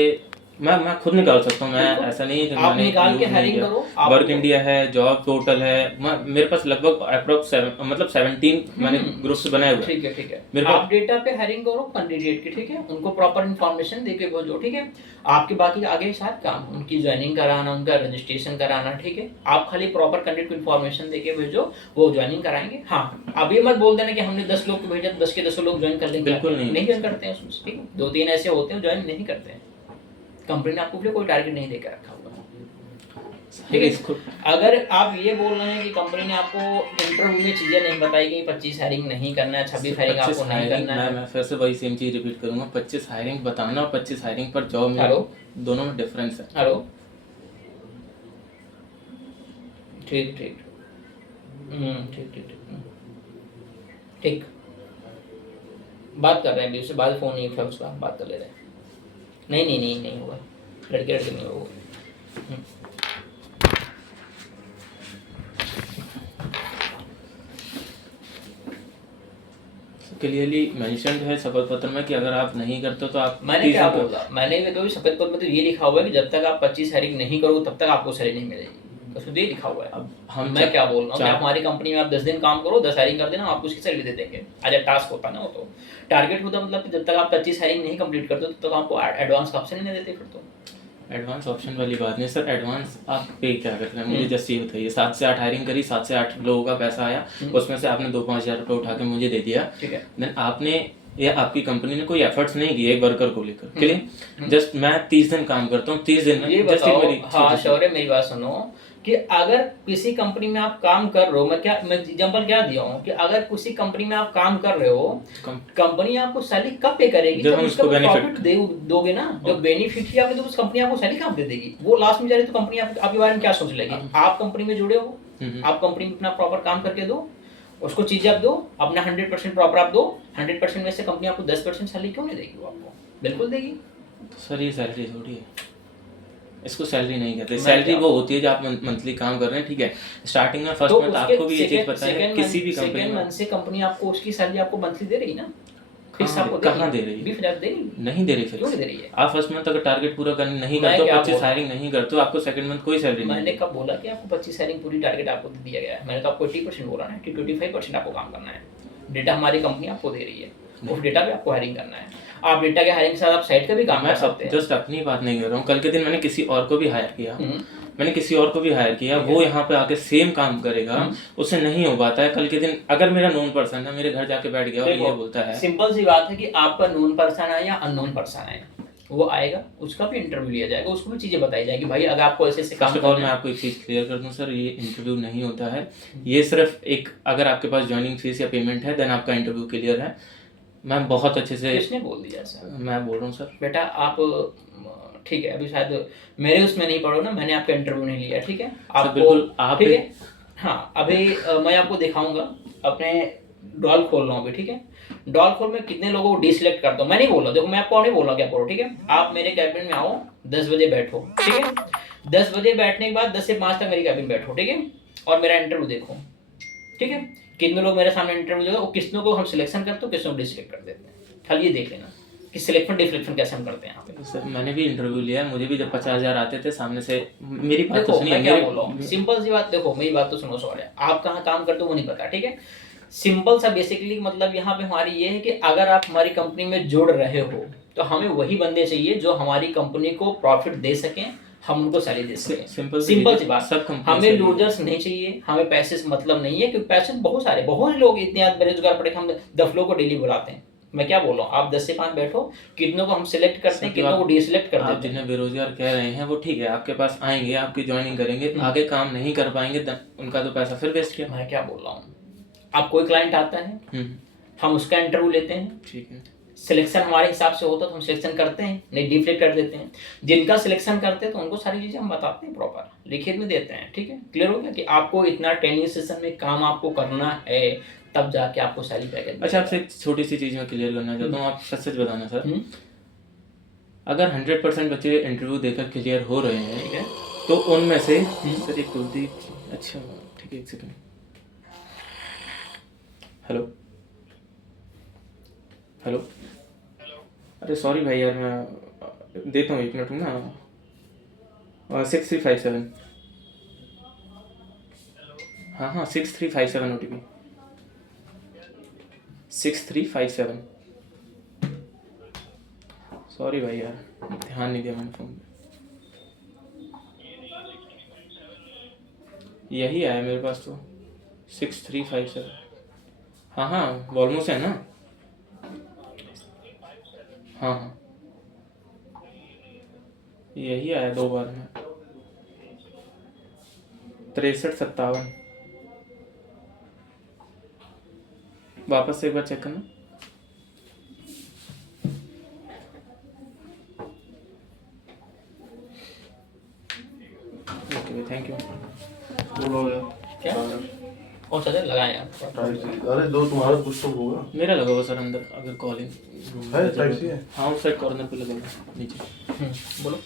मैं खुद निकाल सकता हूँ, मैं ऐसा नहीं है कि आप निकाल के हायरिंग करो। वर्क इंडिया है, जॉब पोर्टल है, मेरे पास लगभग अप्रोक्स 17 मैंने ग्रुप्स बनाए हुए। ठीक है ठीक है, आप डेटा पे हायरिंग करो कैंडिडेट की, ठीक है, उनको प्रॉपर इन्फॉर्मेशन देके भेजो, ठीक है। आपके बाकी आगे साथ काम, उनकी ज्वाइनिंग कराना, उनका रजिस्ट्रेशन कराना, ठीक है, आप खाली प्रॉपर कैंडिडेट को इन्फॉर्मेशन देके भेजो, वो ज्वाइनिंग कराएंगे। हाँ, अब ये मत बोल देना कि हमने 10 लोग को भेजा, 10 के 10 लोग ज्वाइन कर लेंगे, बिल्कुल नहीं ज्वाइन करते हैं, ठीक है, 2-3 ऐसे होते हैं ज्वाइन नहीं करते हैं। कंपनी ने आपको कोई टारगेट नहीं देकर रखा हुआ, ठीक है। इसको अगर आप ये बोल रहे हैं कि कंपनी ने आपको इंटरव्यू में चीजें नहीं बताई कि 25 हायरिंग नहीं करना है, 26 हायरिंग आपको नहीं करना है। मैं फिर से वही सेम चीज रिपीट करूंगा, 25 हायरिंग बताना और 25 हायरिंग पर जॉब में दोनों में डिफरेंस है। हेलो, ठीक ठीक ठीक ठीक ठीक, बात कर रहे हैं अभी उससे, बाद फोन नहीं उठा उसका, बात कर ले रहे हैं। नहीं होगा, लड़के नहीं होगा। क्लियरली मेंशन्ड है शपथ पत्र में कि अगर आप नहीं करते तो आप, मैंने क्या बोला, मैंने भी कहा शपथ पत्र में तो ये लिखा हुआ है कि जब तक आप 25 हायरिंग नहीं करोगे तब तक आपको सैलरी नहीं मिलेगी, उसमें ये लिखा हुआ है। अब मैं क्या बोल रहा हूँ, आप हमारी कंपनी में आप 10 दिन काम करो, 10 हायरिंग कर देना, आपको उसकी सैलरी दे देंगे। आज टास्क होता ना, वो तो टारगेट होता, मतलब कि जब तक आप 25 हायरिंग नहीं कंप्लीट करते तब तक आपको एडवांस का ऑप्शन नहीं देते। फिर तो एडवांस ऑप्शन वाली बात नहीं सर, एडवांस आप पे क्या करते हैं मुझे जस्ट ये बताइए। 7 से 8 हायरिंग करी, 7 से 8 लोगों का पैसा आया, उसमें से आपने 2-5 हज़ार रुपये उठा के मुझे दे दिया, ठीक है। देन आपने या आपकी कंपनी ने कोई एफर्ट्स नहीं किए एक वर्कर को लेकर के लिए। जस्ट मैं 30 दिन काम करता हूँ, 30 दिन में ये बताओ, हाँ शौर्य मेरी बात सुनो, कि अगर किसी कंपनी में आप काम कर रहे हो, मैं एग्जांपल क्या दिया हूँ कि अगर किसी कंपनी में आप काम कर रहे हो, कंपनी आपको सैलरी कब पे करेगी? जब उसका प्रॉफिट दोगे ना, जब बेनिफिट ही आपने, तो उस कंपनी आपको सैलरी कब दे देगी? वो लास्ट में जा रही तो कंपनी आपके बारे में क्या सोच लेगी? आप कंपनी में जुड़े हो, आप कंपनी में अपना प्रॉपर काम करके दो, उसको चीजें आप दो, अपना 100% प्रॉपर आप दो, 100% में से कंपनी आपको 10% सैलरी क्यों नहीं देगी? वो आपको बिल्कुल देगी। तो सर ये सैलरी थोड़ी है, इसको सैलरी नहीं कहते। सैलरी वो होती है जो आप मंथली काम कर रहे हैं, ठीक है। स्टार्टिंग में फर्स्ट मंथ आपको भी ये चीज पता है, किसी भी कंपनी में मंथ से कंपनी आपको उसकी सैलरी आपको मंथली दे रही है ना, फिक्स आपको कहाँ दे रही है? 20,000 दे रही नहीं दे रही। क्यों नहीं दे रही है? आप फर्स्ट मंथ अगर टारगेट पूरा करने नहीं करते हो, 25 हायरिंग नहीं करते हो, आपको सेकंड मंथ कोई सैलरी नहीं। मैंने कब बोला कि आपको 25 हायरिंग पूरी टारगेट आपको दे दिया गया है? मैंने तो आपको 80% बोला ना कि 25% आपको काम करना है। डेटा हमारी कंपनी आपको दे रही है, उस डेटा पे आपको हायरिंग करना है। आप डेटा के हायरिंग के साथ आप साइट का भी काम कर सकते हैं। जस्ट अपनी बात नहीं कर रहा हूँ, कल के दिन मैंने किसी और को भी हायर किया, वो यहाँ पे आके सेम काम करेगा, उससे नहीं हो पाता है। कल के दिन अगर मेरा नोन पर्सन है, मेरे घर जाके बैठ गया और ये बोलता है, सिंपल सी बात है कि आपका नोन पर्सन है या अननोन पर्सन है, वो आएगा, उसका भी इंटरव्यू लिया जाएगा, उसको भी चीजें बताई जाएगी। भाई अगर आपको ऐसे काम करना है, मैं आपको एक चीज क्लियर कर दूं सर, ये इंटरव्यू नहीं होता है, ये सिर्फ एक, अगर आपके पास ज्वाइनिंग फीस या पेमेंट है देन आपका इंटरव्यू क्लियर है। मैम बहुत अच्छे से किसने बोल दिया ऐसा? मैं बोल रहा हूँ सर। बेटा आप ठीक है, अभी शायद मेरे उसमें नहीं पढ़ो ना, मैंने आपका इंटरव्यू नहीं लिया, ठीक है सर आपको, बिल्कुल आप ठीक है। हाँ अभी मैं आपको दिखाऊंगा, अपने डॉल खोल रहा हूँ अभी, ठीक है। डॉल खोल में कितने लोगों को डिसलेक्ट करता हूँ, मैं नहीं बोल रहा, देखो मैं आपको नहीं बोल रहा क्या करो, ठीक है। आप मेरे कैबिन में आओ, 10 बजे बैठो, ठीक है। 10 बजे बैठने के बाद 10 से 5 तक मेरी कैबिन बैठो, ठीक है, और मेरा इंटरव्यू देखो, ठीक है। कितने लोग मेरे सामने इंटरव्यू देगा और कितनों को हम सिलेक्शन करते हो, कितनों को डिसलेक्ट कर देते हैं, खाली ये देख लेना कि सिलेक्शन डिसलेक्शन कैसे हम करते हैं यहाँ पे। सर मैंने भी इंटरव्यू लिया है, मुझे भी जब 50,000 आते थे सामने से, मेरी बात तो देखो सुनिए, मैं क्या बोल रहा हूँ, सिंपल सी बात, देखो मेरी बात तो सुनो, सवाल है आप कहाँ काम करते हो वो नहीं पता, ठीक है। सिंपल सा बेसिकली मतलब यहाँ पे हमारी ये है कि अगर आप हमारी कंपनी में जुड़ रहे हो तो हमें वही बंदे चाहिए जो हमारी कंपनी को प्रॉफिट दे सकें, हम उनको सैलरी दे सकें। सिंपल सी बात, सब कंपनी हमें लूजर्स नहीं चाहिए, हमें पैसे से मतलब नहीं है, क्योंकि पैसे बहुत लोग इतने आज बेरोजगार पड़े, हम 10 लोग को डेली बुलाते हैं। मैं क्या बोल रहा हूँ, आप 10 से 5 बैठो, कितनों को हम सिलेक्ट करते हैं, कितनों को डिसलेक्ट कर देते हैं। आप जिन्हें बेरोजगार कह रहे हैं वो ठीक है, आपके पास आएंगे, आपकी ज्वाइनिंग करेंगे, आगे काम नहीं कर पाएंगे, उनका तो पैसा फिर वेस्ट किया। मैं क्या बोल रहा हूँ, आप कोई क्लाइंट आता है, हम उसका इंटरव्यू लेते हैं, ठीक है, सिलेक्शन हमारे हिसाब से होता तो हम सिलेक्शन करते हैं, नहीं डिफलेक्ट कर देते हैं। जिनका सिलेक्शन करते हैं तो उनको सारी चीज़ें हम बताते हैं, प्रॉपर लिखित में देते हैं, ठीक है। क्लियर हो गया कि आपको इतना ट्रेनिंग सेशन में काम आपको करना है, तब जाके आपको सैलरी पैकेज। अच्छा आपसे एक छोटी सी चीज़ मैं क्लियर करना चाहता हूँ, आप सच सच बताना सर। अगर 100% बच्चे इंटरव्यू देकर क्लियर हो रहे हैं, ठीक है, तो उनमें से सर एक कुलदीप, अच्छा ठीक है, एक सेकंड, हेलो हेलो, अरे सॉरी भाई यार, मैं देता हूँ 1 मिनट ना, 6357, हाँ 6357 OTP 6357। सॉरी भाई यार, ध्यान नहीं दिया मैंने फ़ोन पे, यही आया मेरे पास तो 6357। हाँ वॉल्मोस है ना, हाँ यही आया 2 बार में, 6357, वापस से एक बार चेक करना। Okay thank you. बोलो यार, क्या कौन सा लगाए आप? अरे दो तुम्हारा कुछ तो होगा। मेरा लगा हुआ सर अंदर, अगर कॉलिंग है टाइप सी है। हाँ उस साइड कॉर्नर पे लगा हुआ नीचे। बोलो।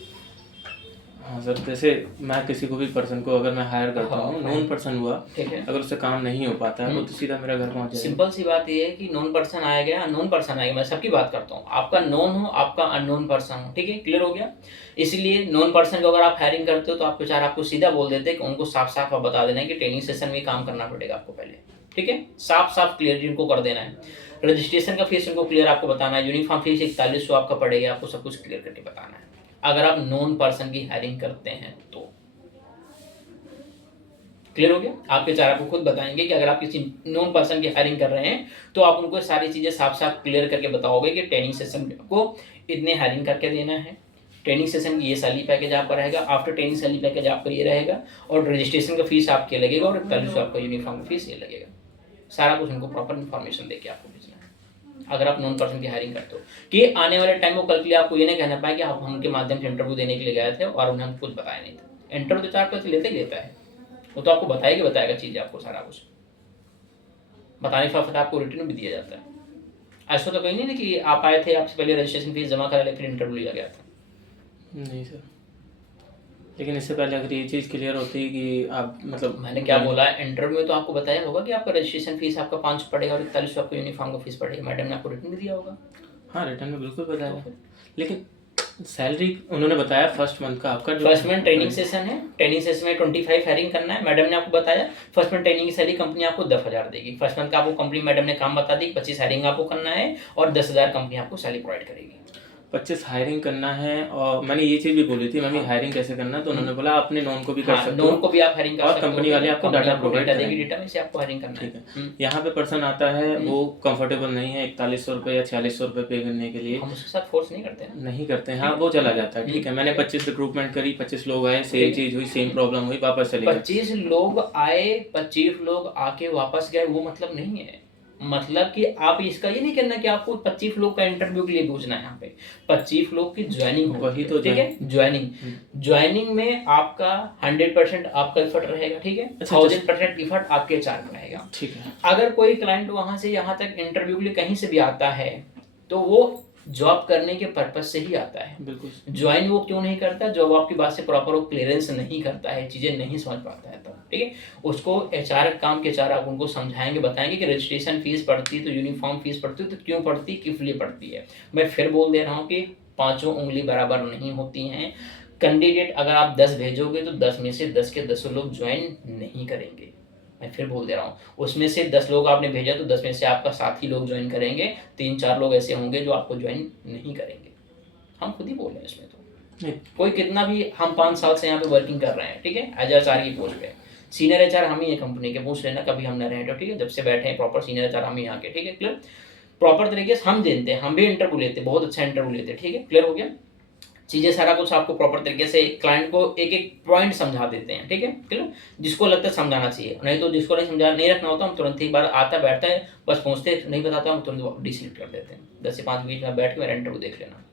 हाँ सर, जैसे मैं किसी को भी पर्सन को अगर मैं हायर करता हूँ, नॉन पर्सन हुआ, ठीक है, अगर उससे काम नहीं हो पाता है तो सीधा मेरा घर पहुँच जाएगा। सिंपल सी बात ये है कि नॉन पर्सन आएगा, अननोन पर्सन आएगा, मैं सबकी बात करता हूँ, आपका नॉन हो, आपका अननोन पर्सन हो, ठीक है, क्लियर हो गया। इसलिए नॉन पर्सन को अगर आप हायरिंग करते हो तो आपको चार आपको सीधा बोल देते हैं कि उनको साफ साफ आप बता देना है कि ट्रेनिंग सेशन में काम करना पड़ेगा आपको पहले, ठीक है, साफ साफ क्लियर इनको कर देना है। रजिस्ट्रेशन का फीस इनको क्लियर आपको बताना है, यूनिफॉर्म फीस 4100 आपका पड़ेगा, आपको सब कुछ क्लियर करके बताना है अगर आप नॉन पर्सन की हायरिंग करते हैं तो। क्लियर हो गया। आपके चार आपको खुद बताएंगे कि अगर आप किसी नॉन पर्सन की हायरिंग कर रहे हैं तो आप उनको सारी चीज़ें साफ साफ क्लियर करके बताओगे कि ट्रेनिंग सेशन को इतने हायरिंग करके देना है, ट्रेनिंग सेशन की ये सैलरी पैकेज आपका रहेगा, आफ्टर ट्रेनिंग सैलरी पैकेज आपका ये रहेगा, और रजिस्ट्रेशन का फीस आपके लगेगा, और 4100 आपका यूनिफॉर्म का फीस ये लगेगा। सारा कुछ उनको प्रॉपर इन्फॉर्मेशन देके आपको भेजना है अगर आप नॉन पर्सन की हायरिंग करते हो, कि आने वाले टाइम को कल के लिए आपको ये नहीं कहना पाए कि आप उनके माध्यम से इंटरव्यू देने के लिए गए थे और उन्हें कुछ बताया नहीं था। इंटरव्यू तो 4 पैसे लेता ही लेता है, वो तो आपको बताएगा चीज़ें, आपको सारा कुछ बताने के साथ आपको रिटर्न भी दिया जाता है। ऐसा तो कहीं नहीं कि आप आए थे, आपसे पहले रजिस्ट्रेशन फीस जमा करा ले, फिर इंटरव्यू लिया गया था। नहीं सर, लेकिन इससे पहले अगर ये चीज़ क्लियर होती है कि आप मतलब, मैंने क्या बोला, इंटरव्यू में तो आपको बताया होगा कि आपका रजिस्ट्रेशन फीस आपका 500 पड़ेगा और 4100 आपको यूनिफॉर्म का फीस पड़ेगा, मैडम ने आपको रिटर्न भी दिया होगा। हाँ रिटर्न में बिल्कुल बताया, लेकिन सैलरी उन्होंने बताया फर्स्ट मंथ का आपका, फर्स्ट मंथ ट्रेनिंग सेशन है, ट्रेनिंग सेशन में 25 हायरिंग करना है, मैडम ने आपको बताया फर्स्ट मंथ ट्रेनिंग की सैलरी कंपनी आपको 10,000 देगी। फर्स्ट मंथ का आपको कंपनी मैडम ने काम बता दी, 25 हायरिंग आपको करना है और 10,000 कंपनी आपको सैलरी प्रोवाइड करेगी। 25 हायरिंग करना है, और मैंने ये चीज़ भी बोली थी मम्मी हायरिंग कैसे करना है, तो उन्होंने बोला अपने नॉन को भी कर सकते हो, नॉन को भी आप हायरिंग कर और सकते हो, कंपनी वाले आपको डाटा प्रोवाइड देगी, करेंगे। डेटा में से आपको हायरिंग करना ठीक है। है, यहाँ पे पर्सन आता है वो कंफर्टेबल नहीं है 4100 रुपये या 4600 रुपये पे करने के लिए, हम उसके साथ फोर्स नहीं करते हैं, नहीं करते हैं, हाँ वो चला जाता है। ठीक है, मैंने 25 रिक्रूटमेंट करी, 25 लोग आए, सेम चीज़ हुई, सेम प्रॉब्लम हुई, वापस चले गए। 25 लोग आए, 25 लोग आके वापस गए, वो मतलब नहीं है। मतलब कि आप इसका ये नहीं करना कि आपको 25 लोग का इंटरव्यू के लिए भेजना है। यहाँ पे 25 लोग की ज्वाइनिंग वही तो ठीक है, ज्वाइनिंग में आपका 100% आपका एफर्ट रहेगा, ठीक है, अच्छा, 1000% एफर्ट आपके HR का रहेगा। ठीक है। अगर कोई क्लाइंट वहां से यहाँ तक इंटरव्यू के लिए कहीं से भी आता है तो वो जॉब करने के पर्पज से ही आता है। बिल्कुल। ज्वाइन वो क्यों नहीं करता? जब आपकी बात से प्रॉपर वो क्लियरेंस नहीं करता है, चीजें नहीं समझ पाता है तब, ठीक है। उसको HR काम के HR आप उनको समझाएंगे, बताएंगे कि रजिस्ट्रेशन फीस पड़ती है तो यूनिफॉर्म फीस पड़ती है, तो क्यों पड़ती है, किस लिए पड़ती है। मैं फिर बोल दे रहा हूँ कि पांचों उंगली बराबर नहीं होती हैं। कैंडिडेट अगर आप 10 भेजोगे तो 10 में से 10 के 10 लोग ज्वाइन नहीं करेंगे। मैं फिर बोल दे रहा हूँ, उसमें से 10 लोग आपने भेजा तो 10 में से आपका साथी लोग ज्वाइन करेंगे, 3-4 लोग ऐसे होंगे जो आपको ज्वाइन नहीं करेंगे। हम खुद ही बोल रहे हैं इसमें। तो कोई कितना भी, हम 5 साल से यहाँ पे वर्किंग कर रहे हैं, ठीक है, एज HR की पोस्ट पे। सीनियर HR हम ही है कंपनी के, पूछ लेना कभी हमने रहे तो, ठीक है, जब से बैठे हैं प्रॉपर सीनियर HR हम ही यहाँ के, ठीक है, क्लियर। प्रॉपर तरीके से हम जानते हैं, हम भी इंटरव्यू लेते हैं, बहुत अच्छा इंटरव्यू लेते हैं, ठीक है, क्लियर हो गया। चीज़ें सारा कुछ आपको प्रॉपर तरीके से क्लाइंट को एक एक पॉइंट समझा देते हैं, ठीक है, क्लियर। जिसको लगता है समझाना चाहिए, नहीं तो जिसको नहीं समझा नहीं रखना होता हम तुरंत एक बार आता बैठता है, बस पहुँचते नहीं बताता हम तुरंत डिसलीट कर देते हैं। 10 से 5 बीच में बैठ के मेरा इंटरव्यू देख लेना।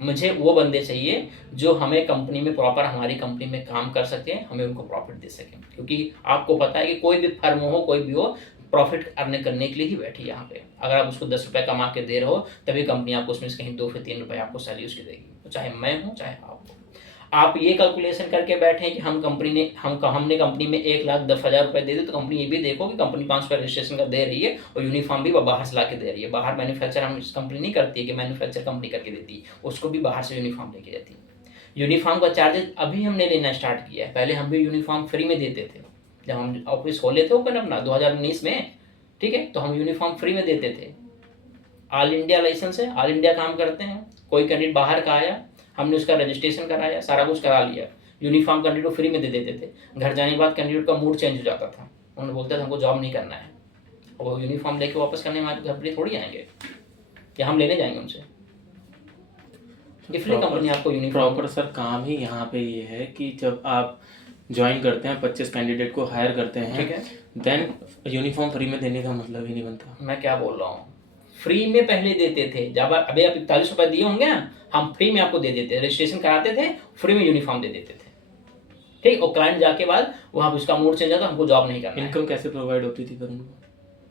मुझे वो बंदे चाहिए जो हमें कंपनी में प्रॉपर, हमारी कंपनी में काम कर सकें, हमें उनको प्रॉफिट दे सकें। क्योंकि आपको पता है कि कोई भी फर्म हो, कोई भी हो, प्रॉफिट अर्न करने के लिए ही बैठी है यहाँ पे। अगर आप उसको 10 रुपये कमा के दे रहे हो तभी कंपनी आपको उसमें से कहीं 2 से 3 रुपये आपको सैलरी उसकी देगी, चाहे मैं हूँ चाहे आप हो। आप ये कैलकुलेशन करके बैठे हैं कि हमने कंपनी में 1,10,000 रुपये दे दी, तो कंपनी ये भी देखो कि कंपनी 5 रुपये रजिस्ट्रेशन का दे रही है और यूनिफॉर्म भी बाहर से ला के दे रही है। बाहर मैन्युफैक्चर हम इस कंपनी नहीं करती है कि मैन्युफैक्चर कंपनी करके देती है, उसको भी बाहर से यूनिफॉर्म लेके जाती है। यूनिफॉर्म का चार्जेस अभी हमने लेना स्टार्ट किया है, पहले हम भी यूनिफॉर्म फ्री में देते थे। जब हम ऑफिस खोले थे ओपन अपना 2019 में, ठीक है, तो हम यूनिफॉर्म फ्री में देते थे। ऑल इंडिया लाइसेंस है, ऑल इंडिया काम करते हैं। कोई कैंडिडेट बाहर का आया, हमने उसका रजिस्ट्रेशन कराया, सारा कुछ करा लिया, यूनिफॉर्म कैंडिडेट को फ्री में दे देते थे। घर जाने के बाद कैंडिडेट का मूड चेंज हो जाता था, उन्होंने बोलते थे हमको जॉब नहीं करना है, और वो यूनिफॉर्म लेके वापस करने हमारे घर पर थोड़ी आएंगे, या हम लेने जाएंगे उनसे। इसलिए कंपनी आपको यूनिफॉर्म प्रॉपर सर काम ही यहाँ पे ये है कि जब आप ज्वाइन करते हैं, 25 कैंडिडेट को हायर करते हैं, ठीक है, देन यूनिफॉर्म फ्री में देने का मतलब ही नहीं बनता। मैं क्या बोल रहा हूँ, फ्री में पहले देते थे। जब अभी आप 41 रुपये दिए होंगे ना, हम फ्री में आपको दे देते, रजिस्ट्रेशन कराते थे, फ्री में यूनिफॉर्म दे देते थे, ठीक। और क्लाइंट जाके बाद वहाँ पे उसका मूड चेंज होता, हमको जॉब नहीं करना। इनकम कैसे प्रोवाइड होती थी फिर उनको?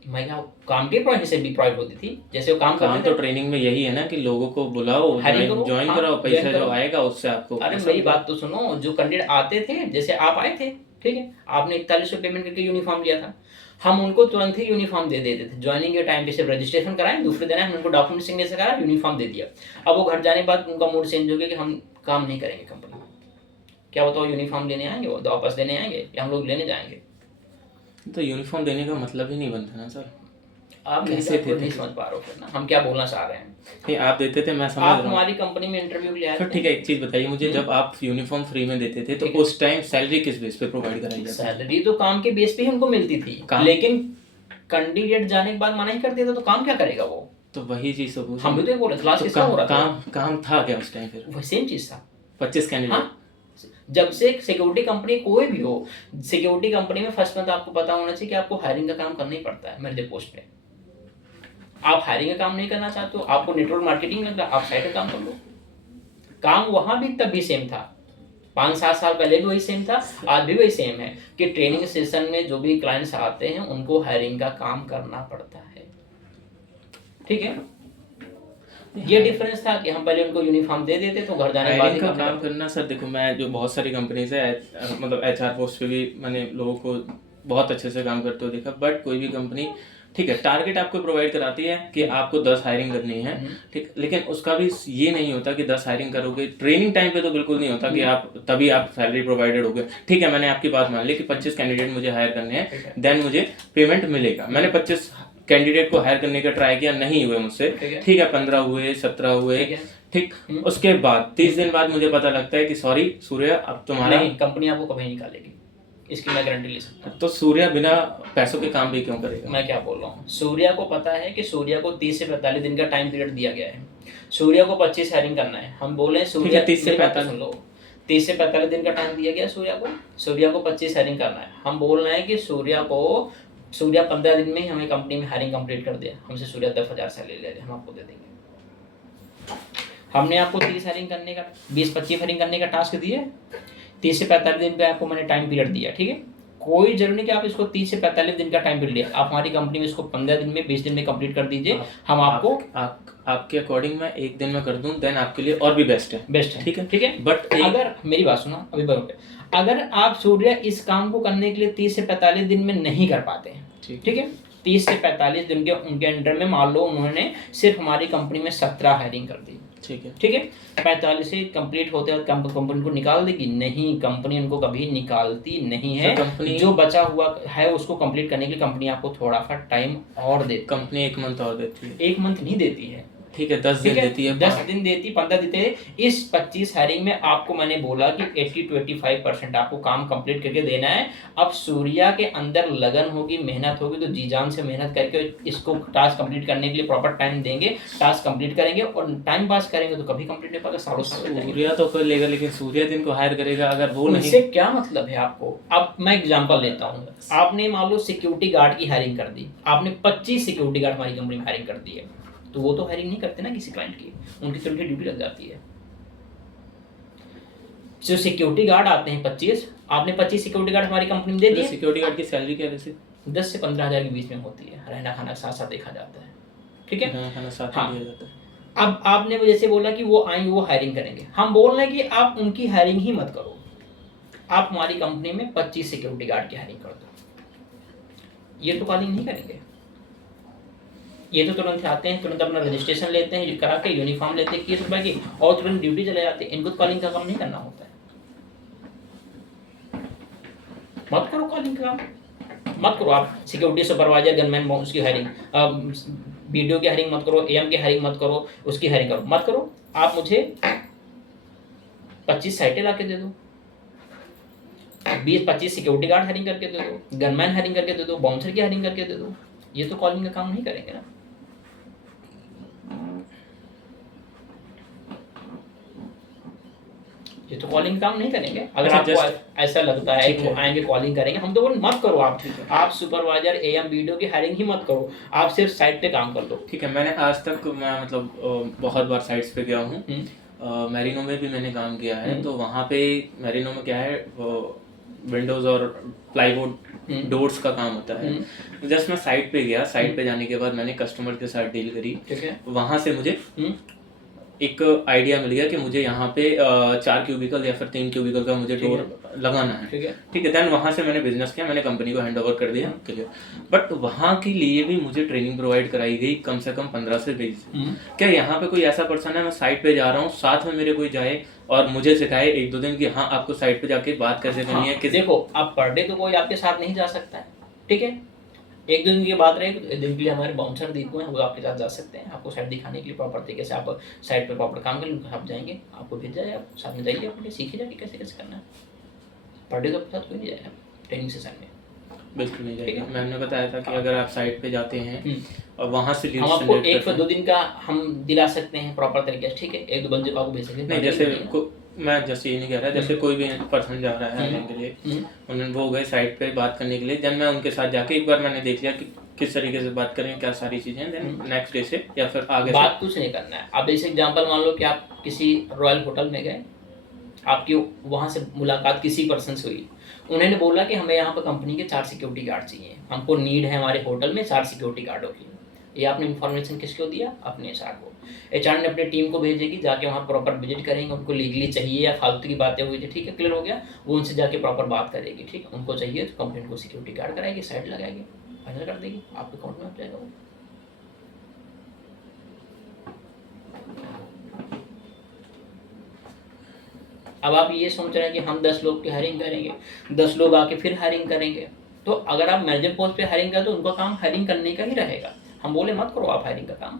मैं क्या, काम के पॉइंट से भी प्रोवाइड होती थी, जैसे वो काम करते तो ट्रेनिंग में यही है ना कि लोगों को बुलाओ, ज्वाइन कराओ, पैसा जो आएगा उससे आपको। अरे मेरी बात तो सुनो, जो कैंडिडेट आते थे, जैसे आप आए थे, ठीक है, आपने 41 रुपये पेमेंट करके यूनिफॉर्म लिया था, हम उनको तुरंत ही यूनिफॉर्म दे देते थे। ज्वाइनिंग के टाइम पे सिर्फ रजिस्ट्रेशन कराएं, दूसरे दिन हम उनको डॉक्यूमेंट सिग्नेचर करा, यूनिफॉर्म दे दिया। अब वो घर जाने के बाद उनका मूड चेंज हो गया कि हम काम नहीं करेंगे कंपनी में। क्या बताओ, यूनिफॉर्म लेने आएंगे, वो वापस देने आएंगे, या हम लोग लेने जाएंगे? तो यूनिफॉर्म देने का मतलब ही नहीं बनता ना सर। आप कैसे नहीं समझ पा रहे हो फिर ना, हम क्या बोलना चाह रहे हैं। नहीं, आप देते थे, मैं समझ आप रहा हूँ। हमारी कंपनी में इंटरव्यू के लिए आए फिर थे। ठीक है, एक चीज बताइए मुझे, जब आप यूनिफॉर्म फ्री में देते थे तो ठीक है। उस टाइम सैलरी किस बेस पे प्रोवाइड कराई जाती? सैलरी तो काम के बेस पे ही उनको मिलती थी, लेकिन कैंडिडेट जाने के बाद मना ही कर देता तो काम क्या करेगा वो? तो वही चीज तो हम भी तो ये बोल रहे थे, क्लास किसका हो रहा था? काम था क्या उस टाइम फिर? वही सेम चीज था। 25 कैंडिडेट। हाँ, जब से सिक्योरिटी कंपनी कोई भी हो, सिक्योरिटी कंपनी में फर्स्ट मंथ आपको पता होना चाहिए कि आपको हायरिंग का काम करना ही पड़ता है। मेरे पोस्ट पे आप हायरिंग का काम नहीं करना चाहते हो, आपको नेटवर्क मार्केटिंग लगता है, आप साइड का काम कर लो। काम वहां भी तब भी सेम था, 5-7 साल पहले भी वही सेम था, आज भी वही सेम है कि ट्रेनिंग सेशन में जो भी क्लाइंट्स आते हैं उनको हायरिंग का काम करना पड़ता है, ठीक है। ये डिफरेंस था कि हम पहले उनको यूनिफॉर्म दे देते तो घर जाने के बाद का काम करना। सर देखो, मैं जो बहुत सारी कंपनीज है, मतलब HR पोस्ट पे भी मैंने लोगों को बहुत अच्छे से काम करते हुए देखा, बट कोई भी कंपनी, ठीक है, टारगेट आपको प्रोवाइड कराती है कि आपको 10 हायरिंग करनी है, ठीक, लेकिन उसका भी ये नहीं होता कि 10 हायरिंग करोगे। ट्रेनिंग टाइम पे तो बिल्कुल नहीं होता कि आप तभी आप सैलरी प्रोवाइडेड होगे। ठीक है, मैंने आपकी बात मान ली कि 25 कैंडिडेट मुझे हायर करने हैं, देन मुझे पेमेंट मिलेगा। मैंने 25 कैंडिडेट को हायर करने का ट्राई किया, नहीं हुए मुझसे, ठीक है, 15 हुए, 17 हुए, ठीक। उसके बाद 30 दिन बाद मुझे पता लगता है कि सॉरी सूर्या, अब तुम्हारा कंपनी आपको कभी निकालेगी, इसकी मैं गारंटी ले सकता हूँ। तो सूर्या बिना पैसों के काम भी क्यों करेगा? मैं क्या बोल रहा हूँ, सूर्या को पता है कि सूर्या को 30 से 45 दिन का टाइम पीरियड दिया गया है, सूर्या को 25 हायरिंग करना है। हम बोले सूर्या 30 से 45 दिन का टाइम दिया गया सूर्या को 25 हायरिंग करना है। हम बोल रहे हैं कि सूर्या को सूर्या 15 दिन में ही हमें कंपनी में हायरिंग कंप्लीट कर दिया, हमसे सूर्या 10,000 सैलरी ले ले, हम आपको दे देंगे। हमने आपको 30 हायरिंग करने का 20-25 हायरिंग करने का टास्क दिया, 30 से 45 दिन पे आपको मैंने टाइम पीरियड दिया, ठीक है। कोई जरूरी नहीं कि आप इसको 30 से 45 दिन का टाइम पीरियड लिया, आप हमारी कंपनी में इसको 15 दिन में 20 दिन में कंप्लीट कर दीजिए, हम आपको आपके अकॉर्डिंग मैं एक दिन में कर दूं, देन आपके लिए और भी बेस्ट है। ठीक है। बट अगर मेरी बात सुनो अभी बरोबर, अगर आप सूर्या इस काम को करने के लिए 30 से 45 दिन में नहीं कर पाते हैं, ठीक है, 30 से 45 दिन के उनके अंडर में मान लो उन्होंने सिर्फ हमारी कंपनी में 17 हायरिंग कर दी, ठीक है, 45 से कंप्लीट होते वक्त कंपनी को निकाल देगी? नहीं, कंपनी उनको कभी निकालती नहीं है। कंपनी जो बचा हुआ है उसको कंप्लीट करने के लिए कंपनी आपको थोड़ा सा टाइम और देती है। कंपनी 1 मंथ और देती है। 1 मंथ नहीं देती है, ठीक है, 10 दिन देती है, 10 दिन देती, 15 देते हैं। इस 25 हायरिंग में आपको मैंने बोला कि 80-85% आपको काम कंप्लीट करके देना है। अब सूर्या के अंदर लगन होगी, मेहनत होगी, तो जी जान से मेहनत करके इसको टास्क कंप्लीट करने के लिए प्रॉपर टाइम देंगे, टास्क कंप्लीट करेंगे, और टाइम पास करेंगे तो कभी कंप्लीट नहीं पाएगा, सालों सूर्या तो कर लेगा, लेकिन सूर्या दिन को हायर करेगा अगर वो नहीं। इससे क्या मतलब है आपको? अब मैं एग्जांपल लेता हूँ, आपने मान लो सिक्योरिटी गार्ड की हायरिंग कर दी, आपने 25 सिक्योरिटी गार्ड हमारी कंपनी में हायरिंग कर दी है, तो वो तो हायरिंग नहीं करते ना किसी क्लाइंट की, उनकी तो उनकी ड्यूटी लग जाती है। जो सिक्योरिटी गार्ड आते हैं 25, आपने 25 सिक्योरिटी गार्ड हमारी कंपनी में दे दिए। सिक्योरिटी गार्ड की सैलरी क्या वैसे 10 से 15 हज़ार के बीच में होती है, रहना खाना साथ साथ देखा जाता है, ठीक है, खाना साथ हाँ। दिया जाता है। अब आपने जैसे बोला कि वो आएंगे वो हायरिंग करेंगे, हम बोल रहे हैं कि आप उनकी हायरिंग ही मत करो, आप हमारी कंपनी में 25 सिक्योरिटी गार्ड की हायरिंग कर दो। ये तो कॉलिंग नहीं करेंगे, ये तो तुरंत आते हैं, तुरंत अपना रजिस्ट्रेशन लेते हैं, करा के यूनिफॉर्म लेते हैं 21 रुपए की, और तुरंत ड्यूटी चले जाते हैं। इनको कॉलिंग का काम नहीं करना होता है। मत करो कॉलिंग का काम, मत करो। आप सिक्योरिटी सुपरवाइजर, गनमैन, उसकी हायरिंग, वीडियो की हायरिंग मत करो, एएम की हायरिंग मत करो, उसकी हायरिंग करो मत करो। आप मुझे 25 साइटें ला के दे दो, 20-25 सिक्योरिटी गार्ड हायरिंग करके दे दो, गनमैन हायरिंग करके दे दो, बाउंसर की हायरिंग करके दे दो। ये तो कॉलिंग का काम नहीं करेंगे ना। ये तो कॉलिंग काम नहीं करेंगे। अगर आपको ऐसा लगता है कि वो आएंगे कॉलिंग करेंगे, हम तो बोल मत करो। आप सुपरवाइजर, एएम, वीडियो की हायरिंग ही मत करो, आप सिर्फ साइट पे काम कर लो। ठीक है, मैंने आज तक मैं मतलब बहुत बार साइट्स पे गया हूँ, मैरिनो में भी मैंने काम किया है। तो वहाँ पे मैरिनो में क्या है, विंडोज और प्लाईवुड डोर्स का काम होता है। जस्ट मैं साइट पे गया, साइट पे जाने के बाद मैंने कस्टमर के साथ डील करी। ठीक है, वहाँ से मुझे एक आइडिया मिल गया कि मुझे यहाँ पे 4 क्यूबिकल या फिर 3 क्यूबिकल का मुझे डोर लगाना है। ठीक है, देन वहाँ से मैंने बिजनेस किया, मैंने कंपनी को हैंड ओवर कर दिया। क्लियर। बट वहाँ के लिए भी मुझे ट्रेनिंग प्रोवाइड कराई गई कम से कम 15 से 20। क्या यहाँ पे कोई ऐसा पर्सन है, मैं साइट पे जा रहा हूँ, साथ में मेरे कोई जाए और मुझे सिखाए 1-2 दिन कि हाँ आपको साइट पे जाके बात कैसे करनी है। देखो, आप पर डे तो कोई आपके साथ नहीं जा सकता है, ठीक है। 1-2 दिन की बात रहे तो 1 दिन के लिए हमारे बाउंसर दीपू हैं, वो आपके साथ जा सकते हैं, आपको साइट दिखाने के लिए प्रॉपर तरीके से। आप साइट पे प्रॉपर काम करें, आप जाएंगे, आपको भेज जाए, आप साथ में जाइए, अपने सीखिए जाके कैसे कैसे करना है। पर डे तो आपके साथ कोई नहीं जाएगा ट्रेनिंग सेशन में, बिल्कुल नहीं जाएगा। मैंने बताया था कि अगर आप साइट पे जाते हैं और वहाँ से हम आपको 1-2 दिन का हम दिला सकते हैं प्रॉपर तरीके से, ठीक है। 1-2 बंदे को आपको भेज सकते हैं। नहीं, जैसे मैं जैसे ये नहीं कह रहा, जैसे कोई भी पर्सन जा रहा है हायरिंग के लिए, उन्होंने वो गए साइट पे बात करने के लिए, जब मैं उनके साथ जाके एक बार मैंने देख लिया कि किस तरीके से बात करें, क्या सारी चीज़ें, देन नेक्स्ट डे से या फिर आगे बात कुछ नहीं करना है। अब जैसे एग्जांपल मान लो कि आप किसी रॉयल होटल में गए, आपकी वहाँ से मुलाकात किसी पर्सन से हुई, उन्होंने बोला कि हमें यहाँ पर कंपनी के 4 सिक्योरिटी गार्ड चाहिए, हमको नीड है हमारे होटल में 4 सिक्योरिटी गार्डों की। ये आपने इन्फॉर्मेशन किसको दिया? अपने एचआर को। एचआर ने अपनी टीम को भेजेगी, जाके वहाँ प्रॉपर विजिट करेंगे, उनको लीगली चाहिए या फालतू की बातें हुई थी, ठीक है, क्लियर हो गया, वो उनसे जाके प्रॉपर बात करेगी, ठीक है। उनको चाहिए तो कंपनी को सिक्योरिटी गार्ड कराएगी, साइड लगाएगी, फाइनल कर देगी, आपके अकाउंट में आ जाएगा वो। अब आप ये सोच रहे हैं कि हम 10 लोग की हायरिंग करेंगे, 10 लोग आके फिर हायरिंग करेंगे, तो अगर आप मैनेजर पोस्ट पे हायरिंग करें तो उनका काम हायरिंग करने का ही रहेगा। हम बोले मत करो आप हायरिंग का काम,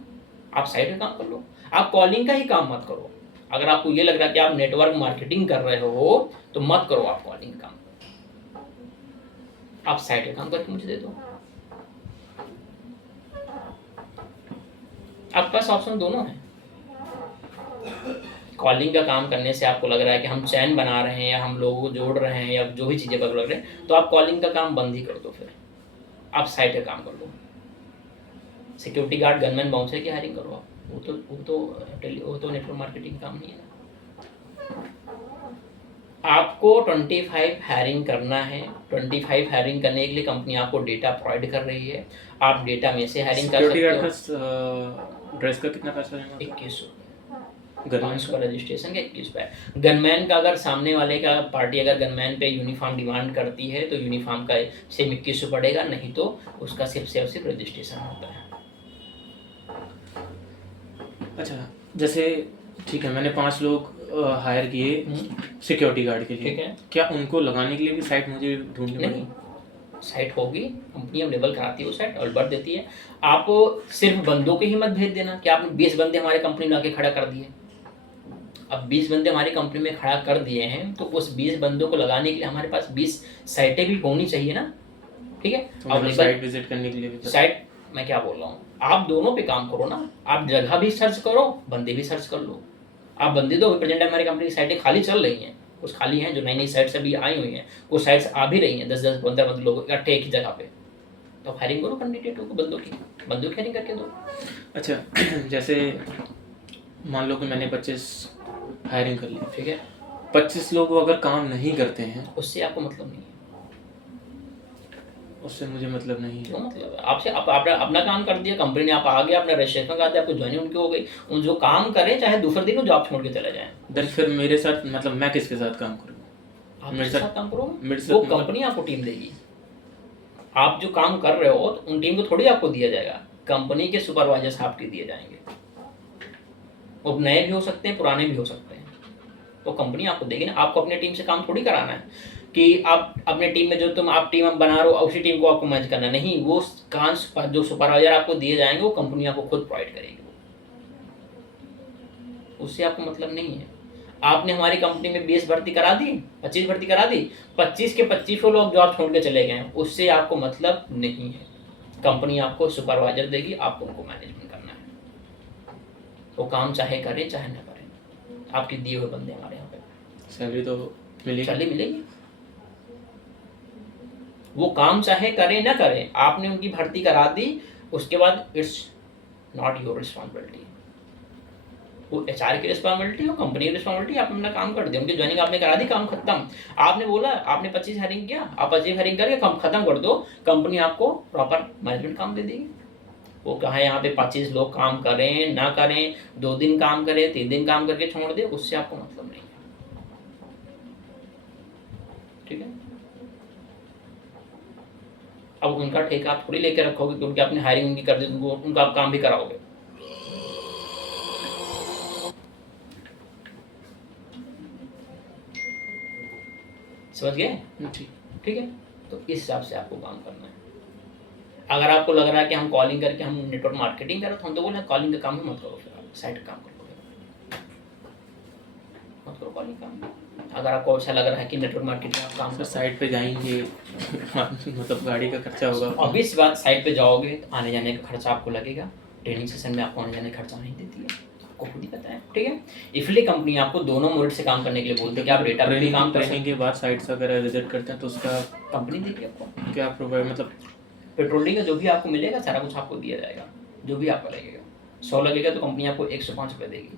आप साइड का काम कर लो, आप कॉलिंग का ही काम मत करो। अगर आपको ये लग रहा है कि आप नेटवर्क मार्केटिंग कर रहे हो तो मत करो आप कॉलिंग का काम, आप साइड का काम करके मुझे दे दो। आपके पास ऑप्शन दोनों है। कॉलिंग का काम करने से आपको लग रहा है कि हम चैन बना रहे हैं या हम लोगों को जोड़ रहे हैं या जो भी चीज़ें कर लग रहे हैं, तो आप कॉलिंग का काम बंद ही कर दो फिर। आप साइट का काम कर लो, सिक्योरिटी गार्ड, गनमैन, बाउंसर की हायरिंग करो आप, वो तो नेटवर्क मार्केटिंग काम नहीं है ना। आपको 25 हायरिंग करना है। 25 हायरिंग करने के लिए कंपनी आपको डेटा प्रोवाइड कर रही है, आप डेटा में से हायरिंग कर सिक्योरिटी सकते गार्ड हो। का ड्रेस का कितना पैसा रहेगा? 2100 गनमैन 500 का रजिस्ट्रेशन का 21 रुपये। गनमैन का अगर सामने वाले का पार्टी अगर गनमैन पे यूनिफॉर्म डिमांड करती है तो यूनिफॉर्म का सेम 2100 पड़ेगा, नहीं तो उसका सिर्फ रजिस्ट्रेशन होता है। अच्छा, जैसे ठीक है, मैंने 5 लोग हायर किए सिक्योरिटी गार्ड के लिए, ठीक है। क्या उनको लगाने के लिए भी साइट मुझे ढूंढनी नहीं, पड़ेगी? साइट होगी, कंपनी अवेलेबल कराती है वो साइट, अलर्ट देती है। आप सिर्फ बंदों के ही मत भेज देना कि आपने 20 बंदे हमारे कंपनी में आके खड़ा कर दिए। अब 20 बंदे हमारी कंपनी में खड़ा कर दिए हैं तो उस 20 बंदों को लगाने के लिए हमारे पास 20 साइटें भी होनी चाहिए ना, ठीक है। तो मतलब साइट विजिट करने के लिए भी साइट, मैं क्या बोल रहा हूँ, आप दोनों पे काम करो ना, आप जगह भी सर्च करो, बंदे भी सर्च कर लो। आप बंदे दो, प्रेजेंट हमारी कंपनी की साइटें खाली चल रही हैं, कुछ खाली हैं, जो नई नई साइट्स अभी आई हुई हैं, वो साइट्स आ भी रही हैं, 10-10 15 लोग इकट्ठे एक ही जगह पे, तो हायरिंग करो कैंडिडेटों को, बंदों की हायरिंग करके दो। अच्छा जैसे मान लो कि मैंने 25 हायरिंग कर ली, ठीक है, 25 लोग अगर काम नहीं करते हैं, उससे आपको मतलब नहीं है। उससे मुझे मतलब नहीं है। क्यों मतलब है? आपसे आपने अपना काम कर दिया, कंपनी ने आप आ गया, अपना रजिस्ट्रेशन करा दिया, आपको ज्वाइनिंग उनकी हो गई, उन जो काम करें चाहे दूसरे दिन जॉब छोड़ के चले जाएं। देन फिर मेरे साथ मतलब मैं किसके साथ काम करूँगा? आप मेरे किसके साथ साथ काम करो, मेरे साथ वो मतलब कंपनी आपको टीम देगी। आप जो काम कर रहे हो तो उन टीम को थोड़ी आपको दिया जाएगा, कंपनी के सुपरवाइजर्स आपके दिए जाएंगे। वो नए भी हो सकते हैं, पुराने भी हो सकते हैं, तो कंपनी आपको देगी ना। आपको अपने टीम से काम थोड़ी कराना है कि आप अपने टीम में जो आप टीम बना रहे हो उसी टीम को आपको मैनेज करना, नहीं, वो काम जो सुपरवाइजर आपको दिए जाएंगे वो कंपनी आपको खुद प्रोवाइड करेगी, उससे आपको मतलब नहीं है। आपने हमारी कंपनी में 20 भर्ती करा दी, 25 भर्ती करा दी, 25 के 25 लोग जॉब छोड़ के चले गए हैं, उससे आपको मतलब नहीं है। कंपनी आपको सुपरवाइजर देगी, आपको उनको मैनेजमेंट करना है, वो काम चाहे करें चाहे ना करें, आपके दिए हुए बंदे हमारे यहाँ पे सैलरी तो मिलेगी। सैलरी मिलेगी। वो काम चाहे करें ना करें, आपने उनकी भर्ती करा दी, उसके बाद इट्स नॉट योर रिस्पॉन्सिबिलिटी, वो एचआर की रिस्पॉन्सिबिलिटी हो, कंपनी की रिस्पॉन्सिबिलिटी, आपने अपना काम कर दिया, उनकी ज्वाइनिंग आपने करा दी, काम खत्म। आपने बोला आपने 25 हायरिंग किया, आप 25 हायरिंग करके काम खत्म कर दो, कंपनी आपको प्रॉपर मैनेजमेंट काम दे देगी। वो कहा यहाँ पे 25 लोग काम करें ना करें, 2 दिन काम करें 3 दिन काम करके छोड़ दे, उससे आपको मतलब नहीं है, ठीक है। अब उनका ठेका आप थोड़ी लेके रखोगे कि उनकी आपने हायरिंग उनकी कर दी, उनका आप काम भी कराओगे। समझ गए? ठीक है, तो इस हिसाब से आपको काम करना है। अगर आपको लग रहा है कि हम कॉलिंग करके हम नेटवर्क मार्केटिंग कर रहे, तो हम तो बोले कॉलिंग का काम ही मत करो, फिर आप साइट का काम करो, मत करो कॉलिंग काम। अगर आपको ऐसा लग रहा है कि नेटवर्क मार्केटिंग आप काम सर साइट पे जाएंगे मतलब गाड़ी का खर्चा होगा। ऑब्वियस बात, साइट पे जाओगे तो आने जाने का खर्चा आपको लगेगा, ट्रेनिंग सेशन में आपको आने जाने का खर्चा नहीं देती है, आपको खुद ही पता है, ठीक है। इसलिए कंपनी आपको दोनों मोड से काम करने के लिए बोलती है कि आप डेटा पे भी काम कर सकते ट्रेनिंग के बाद साइट्स वगैरह विजिट करते हैं तो उसका हैं, कंपनी देगी आपको क्या प्रोवाइड, मतलब पेट्रोलिंग का जो भी आपको मिलेगा सारा कुछ आपको दिया जाएगा, जो भी आपका लगेगा। 100 लगेगा तो कंपनी आपको 105 रुपये देगी,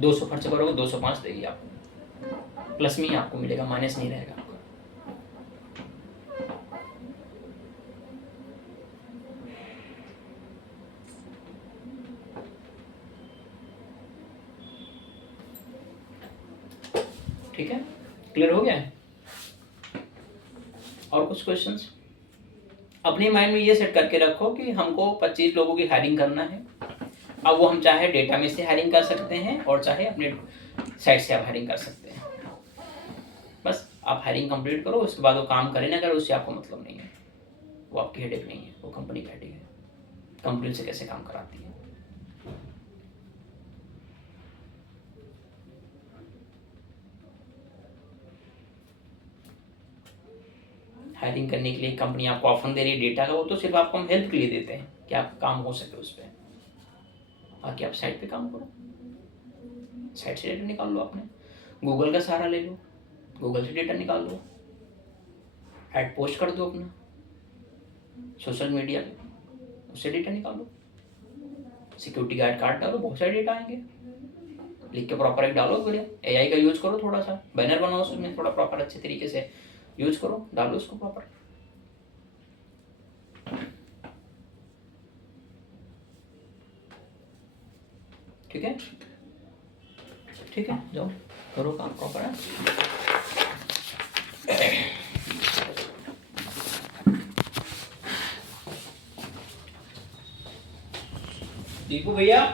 200 खर्च करोगे 205 देगी आपको, प्लस में ही आपको मिलेगा, माइनस नहीं रहेगा आपका। ठीक है, क्लियर हो गया है? और कुछ क्वेश्चंस? अपने माइंड में ये सेट करके रखो कि हमको 25 लोगों की हायरिंग करना है। अब वो हम चाहे डेटा में से हायरिंग कर सकते हैं और चाहे अपने साइट से आप हायरिंग कर सकते हैं। बस आप हायरिंग कंप्लीट करो, उसके बाद वो काम करे ना करे उससे आपको मतलब नहीं है, वो आपकी हेडेक नहीं है, वो कंपनी की हेडेक है, कंपनी से कैसे काम कराती है। हायरिंग करने के लिए कंपनी आपको ऑफर दे रही है डेटा का, वो तो सिर्फ आपको हम हेल्प के लिए देते हैं कि आपका काम हो सके उस पर, बाकी आप साइट पे काम करो, साइट से डेटा निकाल लो, आपने गूगल का सहारा ले लो, गूगल से डेटा निकाल लो, ऐड पोस्ट कर दो अपना, सोशल मीडिया पे, उससे डेटा निकालो। सिक्योरिटी गार्ड कार्ड डालो, बहुत सारे डेटा आएंगे। लिख के प्रॉपर एक डालो, बढ़िया एआई का यूज करो, थोड़ा सा बैनर बनाओ उसमें, थोड़ा प्रॉपर अच्छे तरीके से यूज करो, डालो उसको प्रॉपर। ठीक है, ठीक है, जाओ करो काम प्रॉपर है। दीपू भैया,